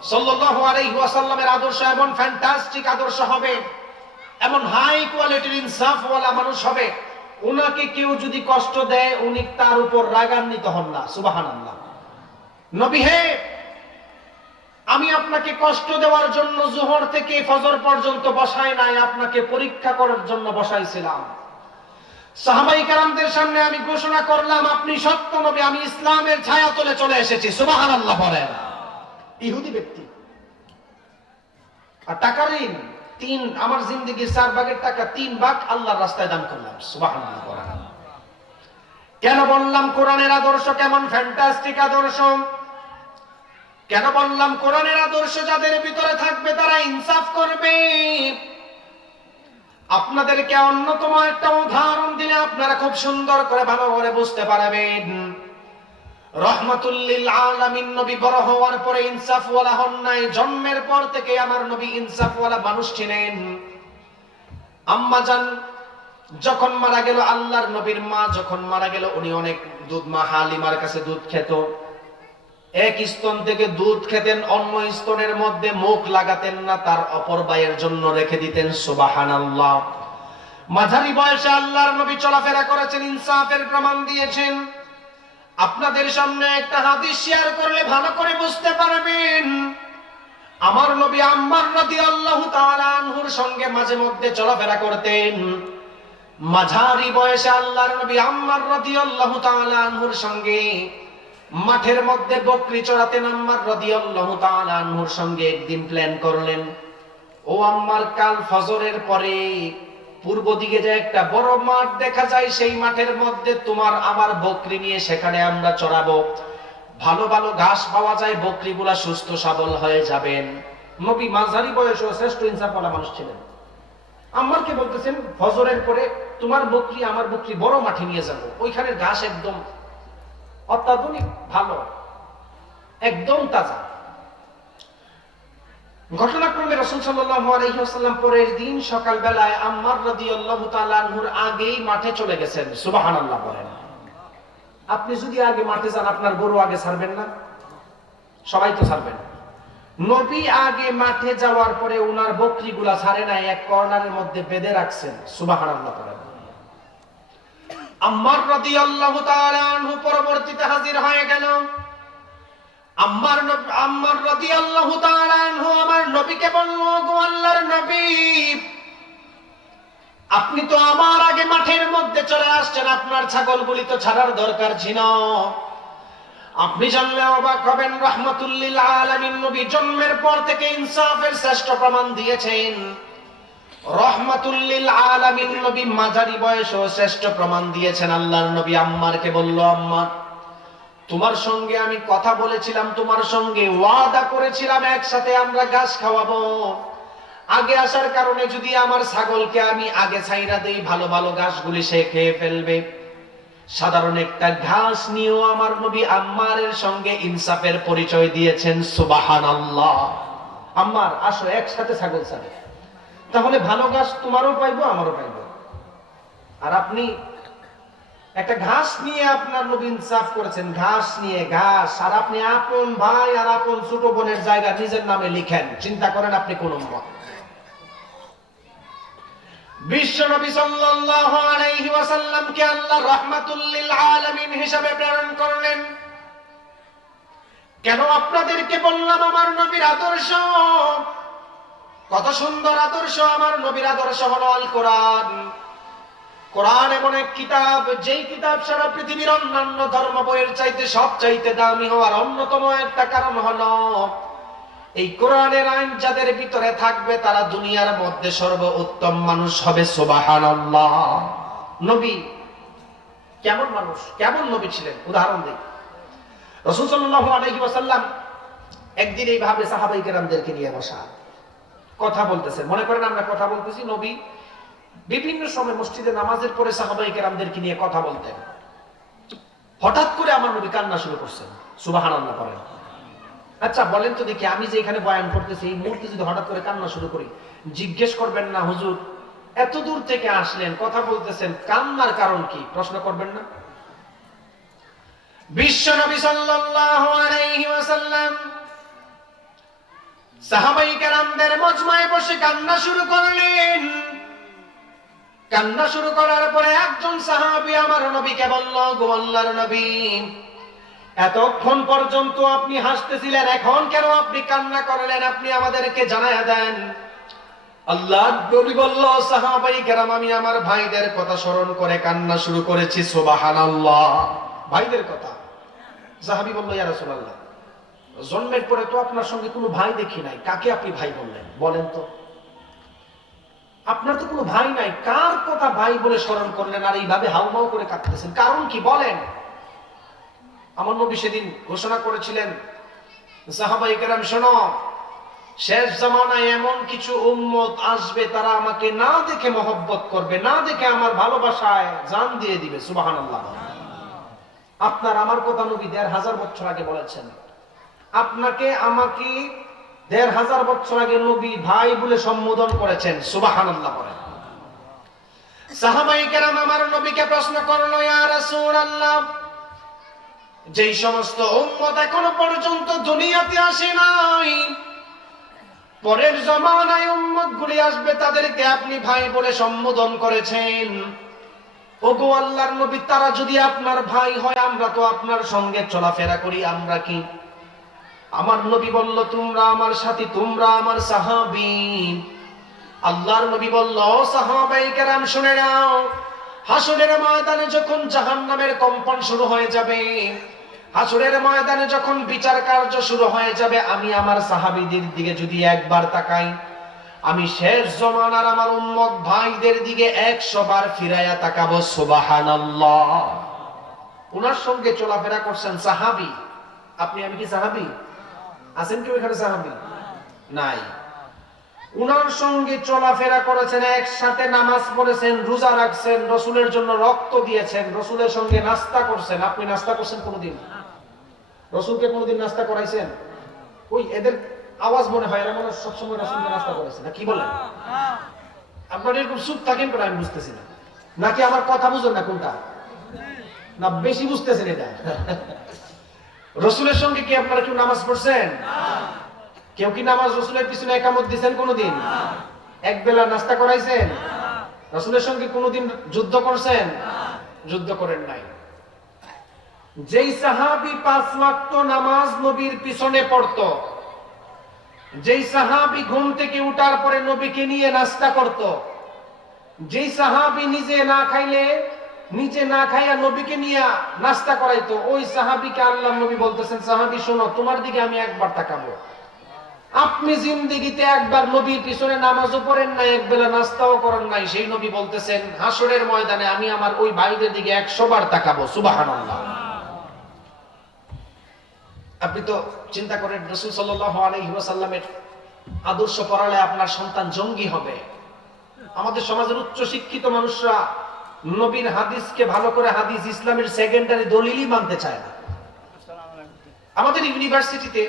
সাল্লাল্লাহু আলাইহি ওয়াসাল্লামের আদর্শ এমন ফ্যান্টাস্টিক আদর্শ হবে, এমন হাই কোয়ালিটির ইনসাফওয়ালা মানুষ হবে, উনাকে কেউ যদি কষ্ট দেয় উনি তার উপর রাগান্বিত হন না। সুবহানাল্লাহ। নবী হে, আমি আপনাকে কষ্ট দেওয়ার জন্য যোহর থেকে ফজর পর্যন্ত বসাই নাই, আপনাকে পরীক্ষা করার জন্য বসাইছিলাম। সাহাবায়ে কেরামদের সামনে আমি ঘোষণা করলাম, আপনি সত্য নবী, আমি ইসলামের ছায়াতলে চলে এসেছি। সুবহানাল্লাহ বলেন। ইহুদি ব্যক্তি, আর টাকা ঋণ আমার জিন্দেগির 4 ভাগের টাকা 3 ভাগ আল্লাহর রাস্তায় দান করলাম। সুবহানাল্লাহ বলেন। কেন বললাম কোরআনের আদর্শ কেমন ফ্যান্টাস্টিক আদর্শ? কেন বললাম কোরআনের আদর্শ যাদের ভিতরে থাকবে তারা ইনসাফ করবে? আপনাদেরকে অন্যতম একটা উদাহরণ দিলে আপনারা খুব সুন্দর করে ভালো করে বুঝতে পারবেন। রহমাতুল লিল আলামিন নবী বড় হওয়ার পরে ইনসাফওয়ালা হন নাই, জন্মের পর থেকে আমার নবী ইনসাফওয়ালা মানুষ ছিলেন। আম্মা জান যখন মারা গেল, আল্লাহর নবীর মা যখন মারা গেল, উনি অনেক দুধ, মা হালিমার কাছে দুধ খেত, এক স্তন থেকে দুধ খেতেন, অন্য স্তনের মধ্যে মুখ লাগাতেন না, তার অপর ভাইয়ের জন্য রেখে দিতেন। সুবহানাল্লাহ। মাঝারি বয়সে আল্লাহর নবী চলাফেরা করেছেন, ইনসাফের প্রমাণ দিয়েছেন। আপনাদের সামনে একটা হাদিস শেয়ার করলে ভালো করে বুঝতে পারবেন। আমার নবী আম্মার রাদিয়াল্লাহু তাআলা আনহুর সঙ্গে মাঝে মধ্যে চলাফেরা করতেন। মাঝারি বয়সে আল্লাহর নবী আম্মার রাদিয়াল্লাহু তাআলা আনহুর সঙ্গে মাঠের মধ্যে বকরি চড়াতেন। আম্মার রাদিয়াল্লাহু তাআলা আনহুর সঙ্গে একদিন প্ল্যান করলেন, ও আম্মার, কাল ফজরের পরে পূর্ব দিকে যে একটা বড় মাঠ দেখা যায়, সেই মাঠের মধ্যে তোমার আমার বকরি নিয়ে সেখানে আমরা চড়াবো, ভালো ভালো ঘাস পাওয়া যায়, বকরিগুলা সুস্থ সবল হয়ে যাবেন। নবী মাঝারি বয়স ও শ্রেষ্ঠ ইনসাফওয়ালা মানুষ ছিলেন। আম্মারকে বলতেছেন, ফজরের পরে তোমার বকরি আমার বকরি বড় মাঠে নিয়ে যাব, ওইখানে ঘাস একদম অত্যাধুনিক ভালো, একদম তাজা। ঘটনাক্রমে রাসূল সাল্লাল্লাহু আলাইহি ওয়াসাল্লাম পরের দিন সকাল বেলায় আম্মার রাদিয়াল্লাহু তাআলা আনহুর আগেই মাঠে চলে গেছেন। সুবহানাল্লাহ বলেন। আপনি যদি আগে মাঠে যান, আপনার গরু আগে ছাড়বেন না? সবাই তো ছাড়বেন। নবী আগে মাঠে যাওয়ার পরে ওনার বকরিগুলা ছাড়ে নাই, এক কর্নারের মধ্যে বেঁধে রাখছেন। সুবহানাল্লাহ বলেন। আম্মার রাদিয়াল্লাহু তাআলা আনহু পরবর্তীতে হাজির হয়ে গেল। আম্মার রাদিয়াল্লাহু তাআলা আনহু আমার নবীকে বলল, গো আল্লাহর নবী, আপনি তো আমার আগে মাঠের মধ্যে চলে আসছেন, আপনার ছাগলগুলি তো ছাড়ার দরকার ছিল। আপনি জানলে অবাক হবেন, রাহমাতুল লিল আলামিন নবী জন্মের পর থেকে ইনসাফের শ্রেষ্ঠ প্রমাণ দিয়েছেন। রাহমাতুল লিল আলামিন নবী মাঝারি বয়সেও শ্রেষ্ঠ প্রমাণ দিয়েছেন। আল্লাহর নবী আম্মারকে বলল, আম্মা তোমার সঙ্গে আমি কথা বলেছিলাম, তোমার সঙ্গে ওয়াদা করেছিলাম একসাথে আমরা ঘাস খাওয়াবো। আগে আসার কারণে যদি আমার ছাগলকে আমি আগে ছাইরা দেই, ভালো ভালো ঘাসগুলি সে খেয়ে ফেলবে। সাধারণ একটা ঘাস নিয়েও আমার নবী আম্মারের সঙ্গে ইনসাফের পরিচয় দিয়েছেন। সুবহানাল্লাহ। আম্মার আসো একসাথে ছাগল ছাড়ে, তাহলে ভালো ঘাস তোমারও পাইবো আমারও পাইবো। আর আপনি একটা ঘাস নিয়ে আপনার নবী ইনসাফ করেছেন, ঘাস নিয়ে ঘাস। আর আপনি আপন ভাই আর আপন ছোট বোনের জায়গা নিজের নামে লিখেন। চিন্তা করেন আপনি কোন উম্মত। বিশ্ব নবী সাল্লাল্লাহু আলাইহি ওয়াসাল্লামকে আল্লাহ রাহমাতুল লিল আলামিন হিসেবে প্রেরণ করলেন। কেন আপনাদেরকে বললাম আমার নবীর আদর্শ কত সুন্দর আদর্শ। আমার নবীর আদর্শ হলো আল কোরআন। কোরআন এমন এক কিতাব, যেই কিতাব সারা পৃথিবীর অন্যান্য ধর্ম বইয়ের চাইতে সবচাইতে দামি হওয়ার অন্যতম একটা কারণ হলো এই কোরআনের আইন যাদের ভিতরে থাকবে তারা দুনিয়ার মধ্যে সর্বোত্তম মানুষ হবে। সুবহানাল্লাহ। নবী কেমন মানুষ, কেমন নবী ছিলেন, উদাহরণ দেই। রাসূল সাল্লাল্লাহু আলাইহি ওয়াসাল্লাম একদিন এইভাবে সাহাবায়ে কেরামদেরকে নিয়ে বসা, কথা বলতেছেন। মনে করেন আমরা কথা বলতেছি, নবী বিভিন্ন সময় মসজিদে নামাজের পরে সাহাবায়ে কেরামদেরকে নিয়ে কথা বলতেন। হঠাৎ করে আমার নবী কান্না শুরু করছেন। সুবহানাল্লাহ পড়েন। আচ্ছা বলেন তো দেখি, আমি যে এখানে বয়ান করতেছি এই মুহূর্তে যদি হঠাৎ করে কান্না শুরু করি, জিজ্ঞেস করবেন না হুজুর এত দূর থেকে আসলেন, কথা বলতেছেন, কান্নার কারণ কি? প্রশ্ন করবেন না? বিশ্ব নবী সাল্লাল্লাহু আলাইহি ওয়াসাল্লাম সাহাবায়ে কেরামদের মজমায় বসে কান্না শুরু করলেন। কান্না শুরু করার পরে একজন সাহাবী আমার নবীকে বলল, গো আল্লাহর নবী এতক্ষণ পর্যন্ত আপনি হাসতেছিলেন, এখন কেন আপনি কান্না করলেন? আপনি আমাদেরকে জানায়া দেন। আল্লাহর নবী বলল, সাহাবায়ে কেরাম আমি আমার ভাইদের কথা স্মরণ করে কান্না শুরু করেছি। সুবহানাল্লাহ। ভাইদের কথা। সাহাবী বলল, ইয়া রাসূলুল্লাহ জন্মের পরে তো আপনার সঙ্গে কোনো ভাই দেখি নাই, কাকে আপনি ভাই বললেন বলেন তো? আপনার তো কোনো ভাই নাই, কার কথা ভাই বলে স্মরণ করলেন আর এইভাবে হাউমাউ করে কাঁদতেছেন, কারণ কি বলেন? আমার নবী সেদিন ঘোষণা করেছিলেন, সাহাবায়ে কেরাম শোনো, শেষ জামানায় এমন কিছু উম্মত আসবে তারা আমাকে না দেখে মহব্বত করবে, না দেখে আমার ভালোবাসায় জান দিয়ে দিবে। সুবহানাল্লাহ। আপনার আমার কথা নবী ১৫০০ বছর আগে বলেছেন। আপনাকে আমাকে ১৫০০ বছর আগে নবী ভাই বলে সম্বোধন করেছেন। সুবহানাল্লাহ বলেন। সাহাবায়ে কেরাম আমার নবীকে প্রশ্ন করলো, ইয়া রাসূলুল্লাহ যেই সমস্ত উম্মত এখনো পর্যন্ত দুনিয়াতে আসে নাই, পরের জামানায় উম্মত গুলি আসবে, তাদেরকে আপনি ভাই বলে সম্বোধন করেছেন। ওগো আল্লাহর নবী তারা যদি আপনার ভাই হয়, আমরা তো আপনার সঙ্গে চলাফেরা করি, আমরা কি? আমার নবী বলল, তোমরা আমার সাথী, তোমরা আমার সাহাবী। আল্লাহর নবী বলল, সাহাবায়ে কেরাম শুনে নাও, হাসরের ময়দানে যখন জাহান্নামের কম্পন শুরু হয়ে যাবে, হাসরের ময়দানে যখন বিচার কার্য শুরু হয়ে যাবে, আমি আমার সাহাবীদের দিকে যদি একবার তাকাই, আমি শেষ জামানার আমার উম্মত ভাইদের দিকে ১০০ বার ফিরাইয়া তাকাবো। সুবহানাল্লাহ। উনার সঙ্গে চলাফেরা করছেন সাহাবী। আপনি আমি কি সাহাবী? আছেন কেউ এখানে সাহাবী? নাই। উনার সঙ্গে চলাফেরা করেছেন, একসাথে নামাজ পড়েছেন, রোজা রাখছেন, রাসূলের জন্য রক্ত দিয়েছেন, রাসূলের সঙ্গে নাস্তা করছেন। আপনি নাস্তা করছেন কোনোদিন? রাসূলকে কোনোদিন নাস্তা করাইছেন? ওই এদের আওয়াজ মনে হয় এরা মনে হয় সবসময় রাসূলকে নাস্তা করেছে, না কি বলেন? আপনারা এরকম চুপ থাকেন কেন আমি বুঝতেছি না। নাকি আমার কথা বুঝেন না কোনটা? না বেশি বুঝতেছেন এটা? রাসূলের সঙ্গে কি আপনারা কেউ নামাজ পড়ছেন? কেউ কি নামাজ রাসূলের পিছনে একামত দিয়েছেন কোনোদিন? এক বেলা নাস্তা করাইছেন? রাসূলের সঙ্গে কোনোদিন যুদ্ধ করছেন? যুদ্ধ করেন নাই। যেই সাহাবী ৫ ওয়াক্ত নামাজ নবীর পিছনে পড়তো, যেই সাহাবী ঘুম থেকে উঠার পরে নবীকে নিয়ে নাস্তা করত, যেই সাহাবী নিজে না খাইলে নিজে না খাইয়া নবীকে নিয়ে নাস্তা করাইতো। ওই সাহাবীকে আল্লাহ নবী বলতেছেন, সাহাবী শোনো, তোমার দিকে আমি একবার তাকাবো। আপনি জিন্দেগিতে একবার নবীর পিছনে নামাজও পড়েন নাই, এক বেলা নাস্তাও করেন নাই। সেই নবী বলতেছেন হাসরের ময়দানে আমি আমার ওই ভাইদের দিকে 100 বার তাকাবো। সুবহানাল্লাহ। আপনি তো চিন্তা করেন, রাসূল সাল্লাল্লাহু আলাইহি ওয়াসাল্লামের আদর্শ পড়ালে আপনার সন্তান জঙ্গি হবে। আমাদের সমাজের উচ্চ শিক্ষিত মানুষরা নবীর হাদিসকে ভালো করে হাদিস ইসলামের সেকেন্ডারি দলিলই মানতে চায় না। আমাদের ইউনিভার্সিটিতে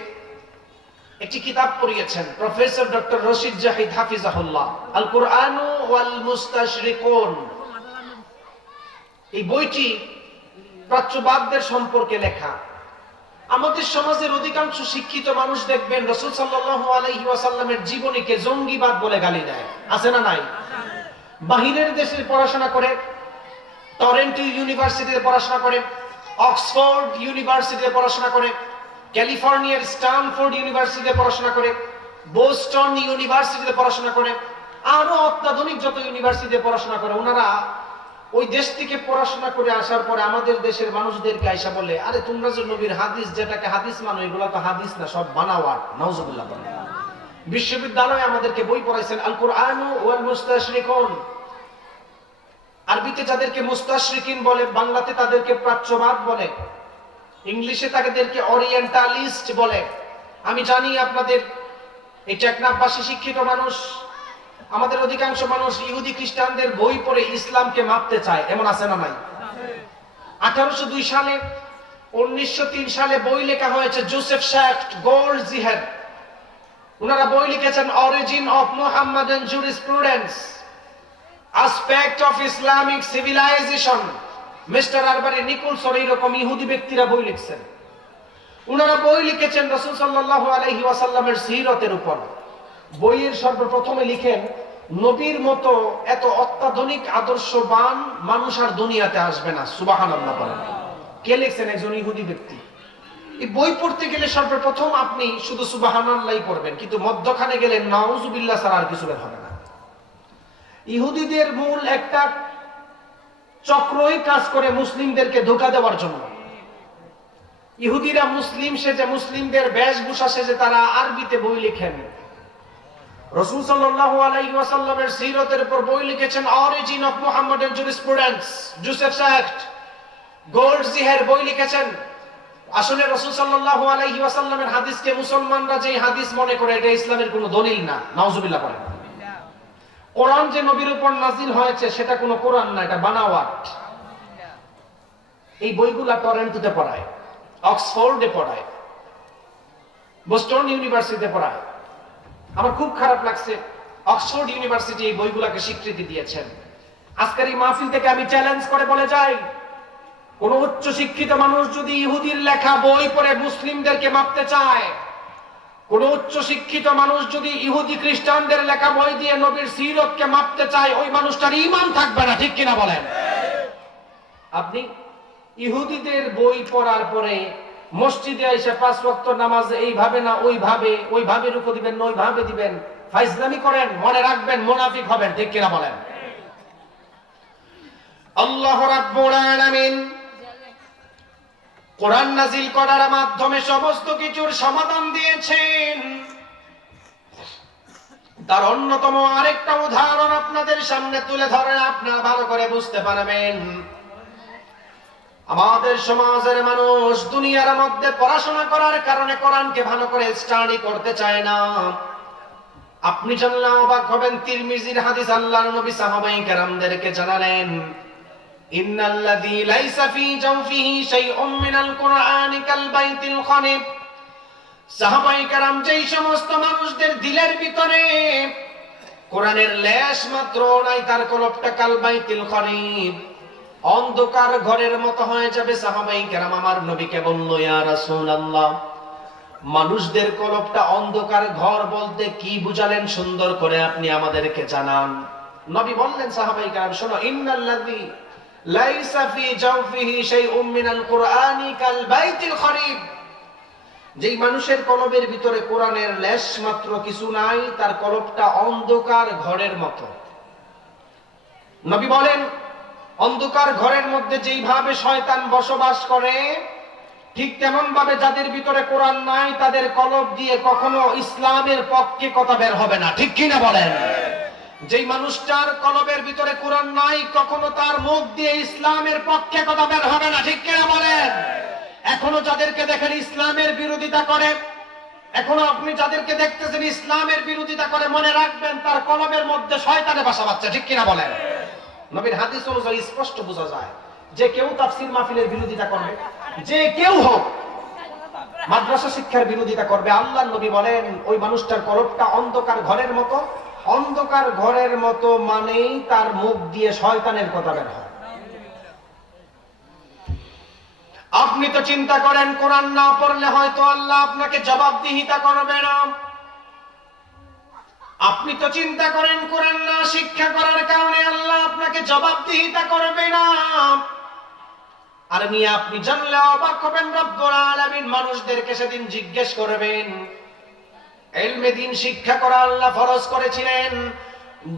একটি কিতাব পড়িয়েছেন প্রফেসর ডক্টর রশিদ জাহিদ হাফিজাহুল্লাহ, আল কুরআন ওয়াল মুস্তাশরিকুন। এই বইটি প্রাচ্যবাদদের সম্পর্কে লেখা। আমাদের সমাজের অধিকাংশ শিক্ষিত মানুষ দেখবেন রাসূল সাল্লাল্লাহু আলাইহি ওয়াসাল্লামের জীবনীকে জঙ্গিবাদ বলে গালি দেয়। আছে না নাই? বাহিরের দেশে পড়াশোনা করে, টরেন্টো ইউনিভার্সিটিতে পড়াশোনা করে, অক্সফোর্ড ইউনিভার্সিটিতে পড়াশোনা করে, ক্যালিফোর্নিয়ার স্ট্যানফোর্ড ইউনিভার্সিটিতে পড়াশোনা করে, বোস্টন ইউনিভার্সিটিতে পড়াশোনা করে, আরো অত্যাধুনিক যত ইউনিভার্সিটিতে পড়াশোনা করে, ওনারা ওই দেশ থেকে পড়াশোনা করে আসার পরে আমাদের দেশের মানুষদেরকে আইসা বলে, আরে তোমরা যে নবীর হাদিস যেটাকে হাদিস মানো, এগুলো তো হাদিস না, সব বানাওয়াট। নাউজুবিল্লাহ। বিশ্ববিদ্যালয়ে আমাদেরকে বই পড়াইছেন আল কুরআন ওয়াল মুস্তাশরিকুন। আরবিতে যাদেরকে মুস্তাশরিকিন বলে, বাংলাতে তাদেরকে প্রাচ্যবাদ বলে, ইংলিশে তাদেরকে ওরিয়েন্টালিস্ট বলে। আমি জানি আপনাদের এই টেকনাফবাসী শিক্ষিত মানুষ, আমাদের অধিকাংশ মানুষ ইহুদি খ্রিস্টানদের বই পড়ে ইসলামকে মাপতে চায়। এমন আছে না নাই? 1802 সালে, 1903 সালে বই লেখা হয়েছে জোসেফ শাফট, গোল্ডজিহের। ওনারা বই লিখেছেন origin of Muhammadan jurisprudence, aspect of Islamic civilization. Mister Arberry Nicholson, এইরকম ইহুদি ব্যক্তিরা বই লিখছেন। ওনারা বই লিখেছেন রাসূল সাল্লাল্লাহু আলাইহি ওয়াসাল্লামের সিরতের উপর। বইয়ের সর্বপ্রথমে লিখেন, নবীর মতো এত অত্যাধুনিক আদর্শবান মানুষ আর দুনিয়াতে আসবে না। সুবহানাল্লাহ বলেন। কে লিখছেন? একজন ইহুদি ব্যক্তি। এই বই পড়তে গেলে সর্বপ্রথম আপনি শুধু সুবহানাল্লাহই পড়বেন, কিন্তু মধ্যখানে গেলে নাউজুবিল্লাহ ছাড়া আর কিছু বের হবে না। ইহুদিদের মূল একটা চক্রই কাজ করে মুসলিমদেরকে ধোঁকা দেওয়ার জন্য। ইহুদিরা মুসলিম সেজে, মুসলিমদের বেশভূষা সেজে তারা আরবিতে বই লিখেন। রাসূল সাল্লাল্লাহু আলাইহি ওয়াসাল্লামের সিরতের উপর বই লিখেছেন origin of Muhammadan jurisprudence, Joseph Schacht. Goldziher বই লিখেছেন। আসলে রাসূল সাল্লাল্লাহু আলাইহি ওয়াসাল্লামের হাদিসকে মুসলমানরা যে হাদিস মনে করে, এটা ইসলামের কোনো দলিল না। নাউজুবিল্লাহ বলেন। কোরআন যে নবীর উপর নাজিল হয়েছে সেটা কোনো কোরআন না, এটা বানাওয়াট। এই বইগুলা টরেন্টোতে পড়ায়, অক্সফোর্ডে পড়ায়, বোস্টন ইউনিভার্সিটিতে পড়ায়। আমার খুব খারাপ লাগছে, অক্সফোর্ড ইউনিভার্সিটি এই বইগুলাকে স্বীকৃতি দিয়েছেন। আজকের এই মাহফিল থেকে আমি চ্যালেঞ্জ করে বলে যাই, কোন উচ্চ শিক্ষিত মানুষ যদি ইহুদির লেখা বই পড়ে মুসলিমদেরকে মাপতে চায়, কোন উচ্চ শিক্ষিত মানুষ যদি ইহুদি খ্রিস্টানদের লেখা বই দিয়ে নবীর সিরতকে মাপতে চায়, ওই মানুষটার ঈমান থাকবে না। ঠিক কিনা বলেন? আপনি ইহুদিদের বই পড়ার পরে মসজিদে এসে 5 ওয়াক্ত নামাজ এইভাবে না ওইভাবে, ওইভাবে রুকু দিবেন না ওইভাবে দিবেন, ফাইজলামি করেন, মনে রাখবেন মুনাফিক হবেন। ঠিক কিনা বলেন? আল্লাহ রাব্বুল আলামিন কোরআন নাজিল করার মাধ্যমে সমস্ত কিছুর সমাধান দিয়েছেন। তার অন্যতম আরেকটা উদাহরণ আপনাদের সামনে তুলে ধরে আপনারা ভালো করে বুঝতে পারবেন। আমাদের সমাজের মানুষ দুনিয়ার মধ্যে পড়াশোনা করার কারণে কোরআনকে ভালো করে স্টাডি করতে চায় না। আপনি জানলে অবাক হবেন, তিরমিজির হাদিস আল্লাহর নবী সাহাবায়ে কেরামদেরকে জানালেন, ইন্নাল্লাযী লাইসা ফী জাওফিহি শাইউম মিনাল কুরআনি কাল বাইতিল খানিব। সাহাবায়ে কেরাম যেই সমস্ত মানুষদের দিলের ভিতরে কোরআনের লেশ মাত্র নাই, তার কলবটা কাল বাইতিল খানিব, অন্ধকার ঘরের মতো হয়ে যাবে। সাহাবায়ে কেরাম আমার নবীকে বলল, ইয়া রাসূলুল্লাহ, মানুষদের কলবটা অন্ধকার ঘর বলতে কি বুঝালেন? সুন্দর করে আপনি আমাদেরকে জানান। নবী বললেন, সাহাবায়ে কেরাম শোনো, ইন্নাল্লাযী লাইসা ফী জাওফিহি শাইউম মিনাল কুরআনি কাল বাইতিল খানিব। যেই মানুষের কলবের ভিতরে কোরআনের লেশ মাত্র কিছু নাই, তার কলবটা অন্ধকার ঘরের মতো। নবী বলেন, অন্ধকার ঘরের মধ্যে যেইভাবে শয়তান বসবাস করে, ঠিক তেমন ভাবে যাদের ভিতরে কোরআন নাই তাদের কলব দিয়ে কখনো ইসলামের পক্ষে কথা বের হবে না, ঠিক কিনা বলেন? যেই মানুষটার কলবের ভিতরে কোরআন নাই কখনো তার মুখ দিয়ে ইসলামের পক্ষে কথা বের হবে না, ঠিক কিনা বলেন? এখনো যাদেরকে দেখেন ইসলামের বিরোধিতা করে, এখনো আপনি যাদেরকে দেখতেছেন ইসলামের বিরোধিতা করে, মনে রাখবেন তার কলবের মধ্যে শয়তানে বাসা বাঁধছে, ঠিক কিনা বলেন? নবীর হাদিস অনুযায়ী স্পষ্ট বোঝা যায় যে কেউ তাফসীর মাহফিলের বিরোধিতা করবে, যে কেউ হোক মাদ্রাসা শিক্ষার বিরোধিতা করবে, আল্লাহর নবী বলেন ওই মানুষটার কলবটা অন্ধকার ঘরের মতো। অন্ধকার ঘরের মতো মানেই তার মুখ দিয়ে শয়তানের কথা বের হয়। আপনি তো চিন্তা করেন কোরআন না পড়লে হয়তো আল্লাহ আপনাকে জবাবদিহিতা করবে না। আপনি তো চিন্তা করেন কোরআন না শিক্ষা করার কারণে আল্লাহ আপনাকে জবাবদিহিতা করবে না। আর নিয়ে আপনি জানলে অবাক হবেন, রব্বুল আলামিন মানুষদেরকে সেদিন জিজ্ঞেস করবেন। ইলমে দ্বীন শিক্ষা করা আল্লাহ ফরজ করেছিলেন,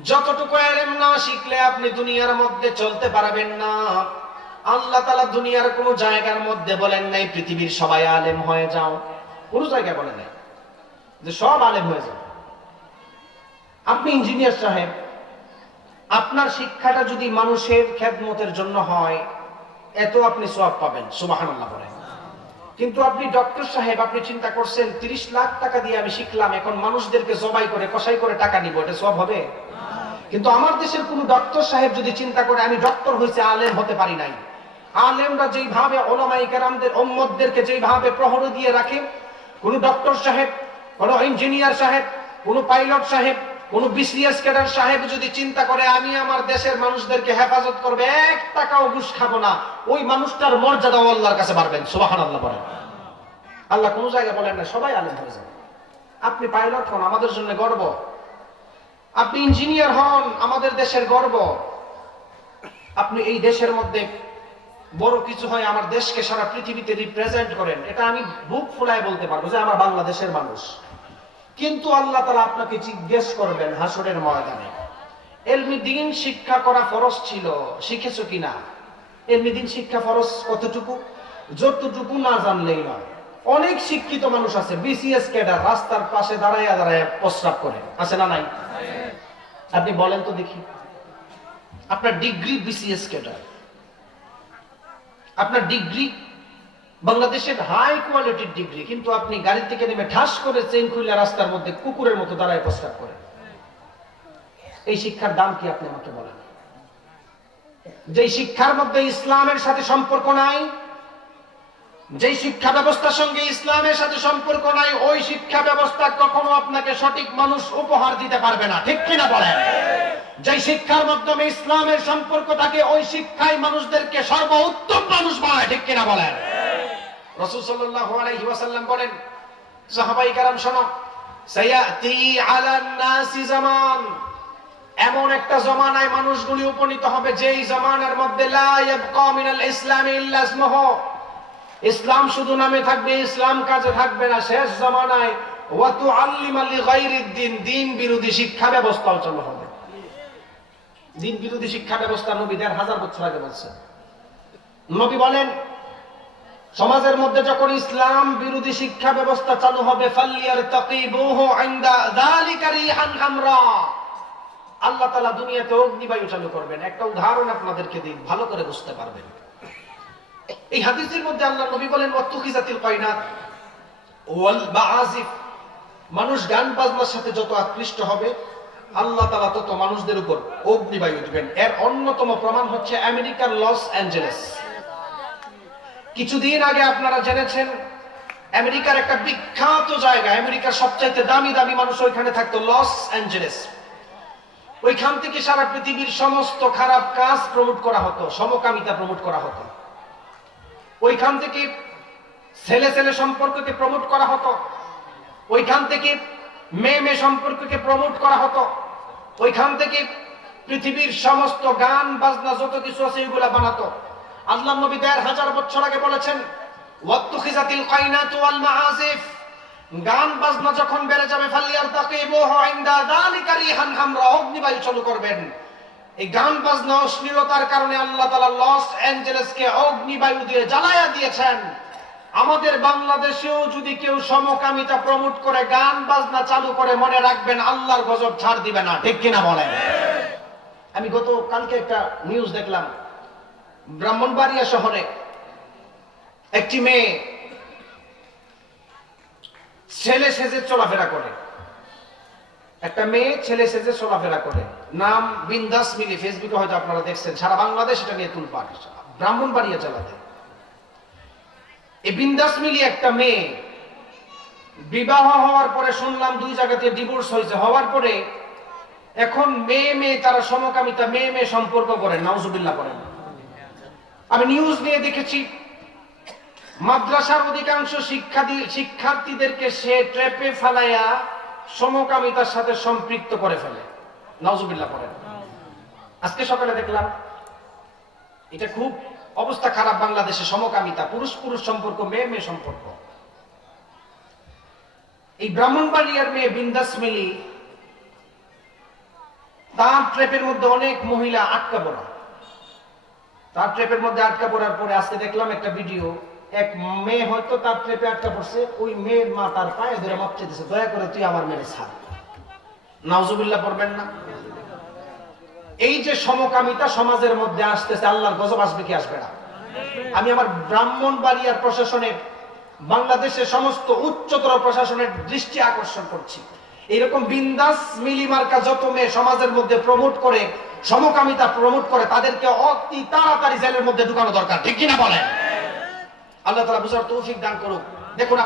যতটুকু ইলম না শিখলে আপনি দুনিয়ার মধ্যে চলতে পারবেন না। আল্লাহ তাআলা দুনিয়ার কোন জায়গার মধ্যে বলেন নাই পৃথিবীর সবাই আলেম হয়ে যাও, কোন জায়গায় বলেন নাই যে সব আলেম হয়ে যাও। আপনি ইঞ্জিনিয়ার সাহেব, আপনার শিক্ষাটা যদি মানুষের খেদমতের জন্য হয় এত আপনি সওয়াব পাবেন, সুবহানাল্লাহ বলেন। কিন্তু আপনি ডক্টর সাহেব, আপনি চিন্তা করছেন 30 লাখ টাকা দিয়ে আমি শিখলাম, এখন মানুষদেরকে জবাই করে কসাই করে টাকা নিব, এটা সওয়াব হবে? কিন্তু আমার দেশের কোন ডক্টর সাহেব যদি চিন্তা করে আমি ডক্টর হইছে আলেম হতে পারি নাই, আলেমরা যেইভাবে উলামায়ে কেরামদের উম্মতদেরকে যেইভাবে প্রহর দিয়ে রাখে, কোন ডক্টর সাহেব, কোন ইঞ্জিনিয়ার সাহেব, কোন পাইলট সাহেব, কোন বিসিএস ক্যাডার সাহেব যদি চিন্তা করে আমি আমার দেশের মানুষদেরকে হেফাজত করবে, 1 টাকাও ঘুষ খাবো না, ওই মানুষটার মর্যাদা আল্লাহর কাছে বাড়বেন, সুবহানাল্লাহ বলেন। আল্লাহ কোন জায়গায় বলেন না সবাই আলেম হয়ে যাবে। আপনি পাইলট হন, আমাদের জন্য গর্ব। আপনি ইঞ্জিনিয়ার হন, আমাদের দেশের গর্ব। আপনি এই দেশের মধ্যে বড় কিছু হয়, আমার দেশকে সারা পৃথিবীতে রিপ্রেজেন্ট করেন, এটা আমি বুক ফুলায় বলতে পারবো যে আমার বাংলাদেশের মানুষ। কিন্তু আল্লাহ তাআলা আপনাকে জিজ্ঞেস করবেন হাসরের ময়দানে, ইলমি দ্বীন শিক্ষা করা ফরজ ছিল, শিখেছো কিনা? ইলমি দ্বীন শিক্ষা ফরজ কতটুকু? যতটুকু না জানলেই নয়। অনেক শিক্ষিত মানুষ আছে বিসিএস ক্যাডার, রাস্তার পাশে দাঁড়ায় দাঁড়ায় প্রস্রাব করে, আছে না নাই? আপনি বলেন তো দেখি, আপনার ডিগ্রি বিসিএস ক্যাডার, আপনার ডিগ্রি বাংলাদেশের হাই কোয়ালিটির ডিগ্রি, কিন্তু আপনি গাড়ি থেকে নেমে ঠাস করে চেইন খুলে রাস্তার মধ্যে কুকুরের মতো দাঁড়ায় প্রস্রাব করেন। এই শিক্ষার দাম কি আপনি আমাকে বলেন? যে শিক্ষার মধ্যে ইসলামের সাথে সম্পর্ক নাই, যে শিক্ষা ব্যবস্থার সঙ্গে ইসলামের সাথে সম্পর্ক নাই, ওই শিক্ষা ব্যবস্থা কখনো আপনাকে সঠিক মানুষ উপহার দিতে পারবে না, ঠিক কিনা বলেন? যে শিক্ষার মাধ্যমে ইসলামের সম্পর্ক থাকে ওই শিক্ষাই মানুষদেরকে সর্বোত্তম মানুষ বানায়, ঠিক কিনা বলেন? রাসূল সাল্লাল্লাহু আলাইহি ওয়াসাল্লাম বলেন, সাহাবায়ে কেরাম শোনো, সায়াতি আলান নাসি জামান, এমন একটা জমানায় মানুষগুলি উপনীত হবে যেই জমানার মধ্যে লা ইয়াবকা মিনাল ইসলামি ইল্লা ইসমুহু, ইসলাম শুধু নামে থাকবে, ইসলাম কাজে থাকবে না। শেষ জমানায় ওয়া তুআল্লিমা লিগাইরিদ দ্বীন, দ্বীন বিরোধী শিক্ষা ব্যবস্থাও চালু হবে। দ্বীন বিরোধী শিক্ষা ব্যবস্থা নবী ১৫০০ বছর আগে বলছেন। নবী বলেন সমাজের মধ্যে যখন ইসলাম বিরোধী শিক্ষা ব্যবস্থা চালু হবে, ফালিয়ারতাকিবুহু ইনদা যালিকা রিহান হামরা, আল্লাহ তাআলা দুনিয়াতে অগ্নিবায়ু চালু করবেন। একটা উদাহরণ আপনাদেরকে দিই, ভালো করে বুঝতে পারবেন। এই হাদিসের মধ্যে আল্লাহ নবী বলেন ওয়াতুখিজাতিল কায়নাত ওয়াল বাআজিফ, মানুষ গান বাজনার সাথে যত আকৃষ্ট হবে আল্লাহ তাআলা তত মানুষদের উপর অগ্নিবায়ু দিবেন। এর অন্যতম প্রমাণ হচ্ছে আমেরিকার লস অ্যাঞ্জেলেস। কিছুদিন আগে আপনারা জেনেছেন আমেরিকার একটা বিখ্যাত জায়গা, আমেরিকার সবচাইতে দামি দামি মানুষ ওইখানে থাকতো, লস অ্যাঞ্জেলেস। ওইখান থেকে সারা পৃথিবীর সমস্ত খারাপ কাজ প্রমোট করা হতো, সমকামিতা প্রমোট করা হতো। ওইখান থেকে ছেলে ছেলে সম্পর্ককে প্রমোট করা হতো, ওইখান থেকে মেয়ে মেয়ে সম্পর্ককে প্রমোট করা হতো, ওইখান থেকে পৃথিবীর সমস্ত গান বাজনা যত কিছু আছে এগুলা বানাতো। আল্লাহ নবী ১৫০০ বছর আগে বলেছেন ওয়াতুখিজাতিল কায়নাতু ওয়াল মাআজিফ, গান বাজনা যখন বেড়ে যাবে ফালিয়ারতাকিবুহু ইনদা যালিকা রিহান হামরা, অগ্নিবায়ু চালু করবেন। এই গান বাজনা অশ্লীলতার কারণে আল্লাহ তাআলা লস অ্যাঞ্জেলেসকে অগ্নিবায়ু দিয়ে জ্বালায়া দিয়েছেন। আমাদের বাংলাদেশেও যদি কেউ সমকামিতা প্রমোট করে, গান বাজনা চালু করে, মনে রাখবেন আল্লাহর গজব ছাড় দিবে না। ঠিক কিনা বলেন? আমি গত কালকে একটা নিউজ দেখলাম, ব্রাহ্মণবাড়িয়া শহরে একটি মেয়ে ছেলে সেজে চলাফেরা করে, একটা মেয়ে ছেলে সেজে চলাফেরা করে, নাম বিন্দাস মিলি। ফেসবুকে হয়তো আপনারা দেখছেন, সারা বাংলাদেশ এটা নিয়ে তুলপাট, ব্রাহ্মণবাড়িয়া জেলাতে। এই বিন্দাস মিলি একটা মেয়ে বিবাহ হওয়ার পরে শুনলাম 2 জায়গাতে ডিভোর্স হয়েছে, হওয়ার পরে এখন মেয়ে তারা সমকামিতা, মেয়ে সম্পর্ক করে, নাউজুবিল্লাহ করেন। আমি নিউজ নিয়ে দেখেছি, মাদ্রাসার অধিকাংশ শিক্ষার্থীদেরকে সে ট্র্যাপে ফেলাইয়া সমকামিতার সাথে সম্পৃক্ত করে ফেলে, নাউজুবিল্লাহ করেন। আজকে সকালে দেখলাম এটা খুব অবস্থা খারাপ বাংলাদেশে, সমকামিতা, পুরুষ সম্পর্ক, মেয়ে সম্পর্ক। এই ব্রাহ্মণবাড়িয়ার মেয়ে বিন্দাস মিলি, তার ট্র্যাপের মধ্যে অনেক মহিলা আটকা পড়া। তার ট্র্যাপের মধ্যে আটকা পড়ার পরে আজকে দেখলাম একটা ভিডিও, এক মেয়ে হয়তো তার ট্র্যাপে আটকা পড়ছে, ওই মেয়ের মা তার পায়ে ধরে মাপ চেয়েছে, দয়া করে তুই আমার মেয়ে ছাড়। নাউজুবিল্লাহ পড়বেন না? এই যে সমকামিতা সমাজের মধ্যে আসতেছে, আল্লাহর গজব আসবে কি আসবে না? আমি আমার ব্রাহ্মণবাড়িয়ার প্রশাসনের, বাংলাদেশের সমস্ত উচ্চতর প্রশাসনের দৃষ্টি আকর্ষণ করছি, এরকম বিন্দাস মিলি মার্কা যত মেয়ে সমাজের মধ্যে প্রমোট করে, সমকামিতা প্রমোট করে, তাদেরকে অতি তাড়াতাড়ি জেলের মধ্যে ঢুকানো দরকার। ঠিক কিনা বলেন? আল্লাহ তাআলা বুঝার তৌফিক দান করুক। দেখুন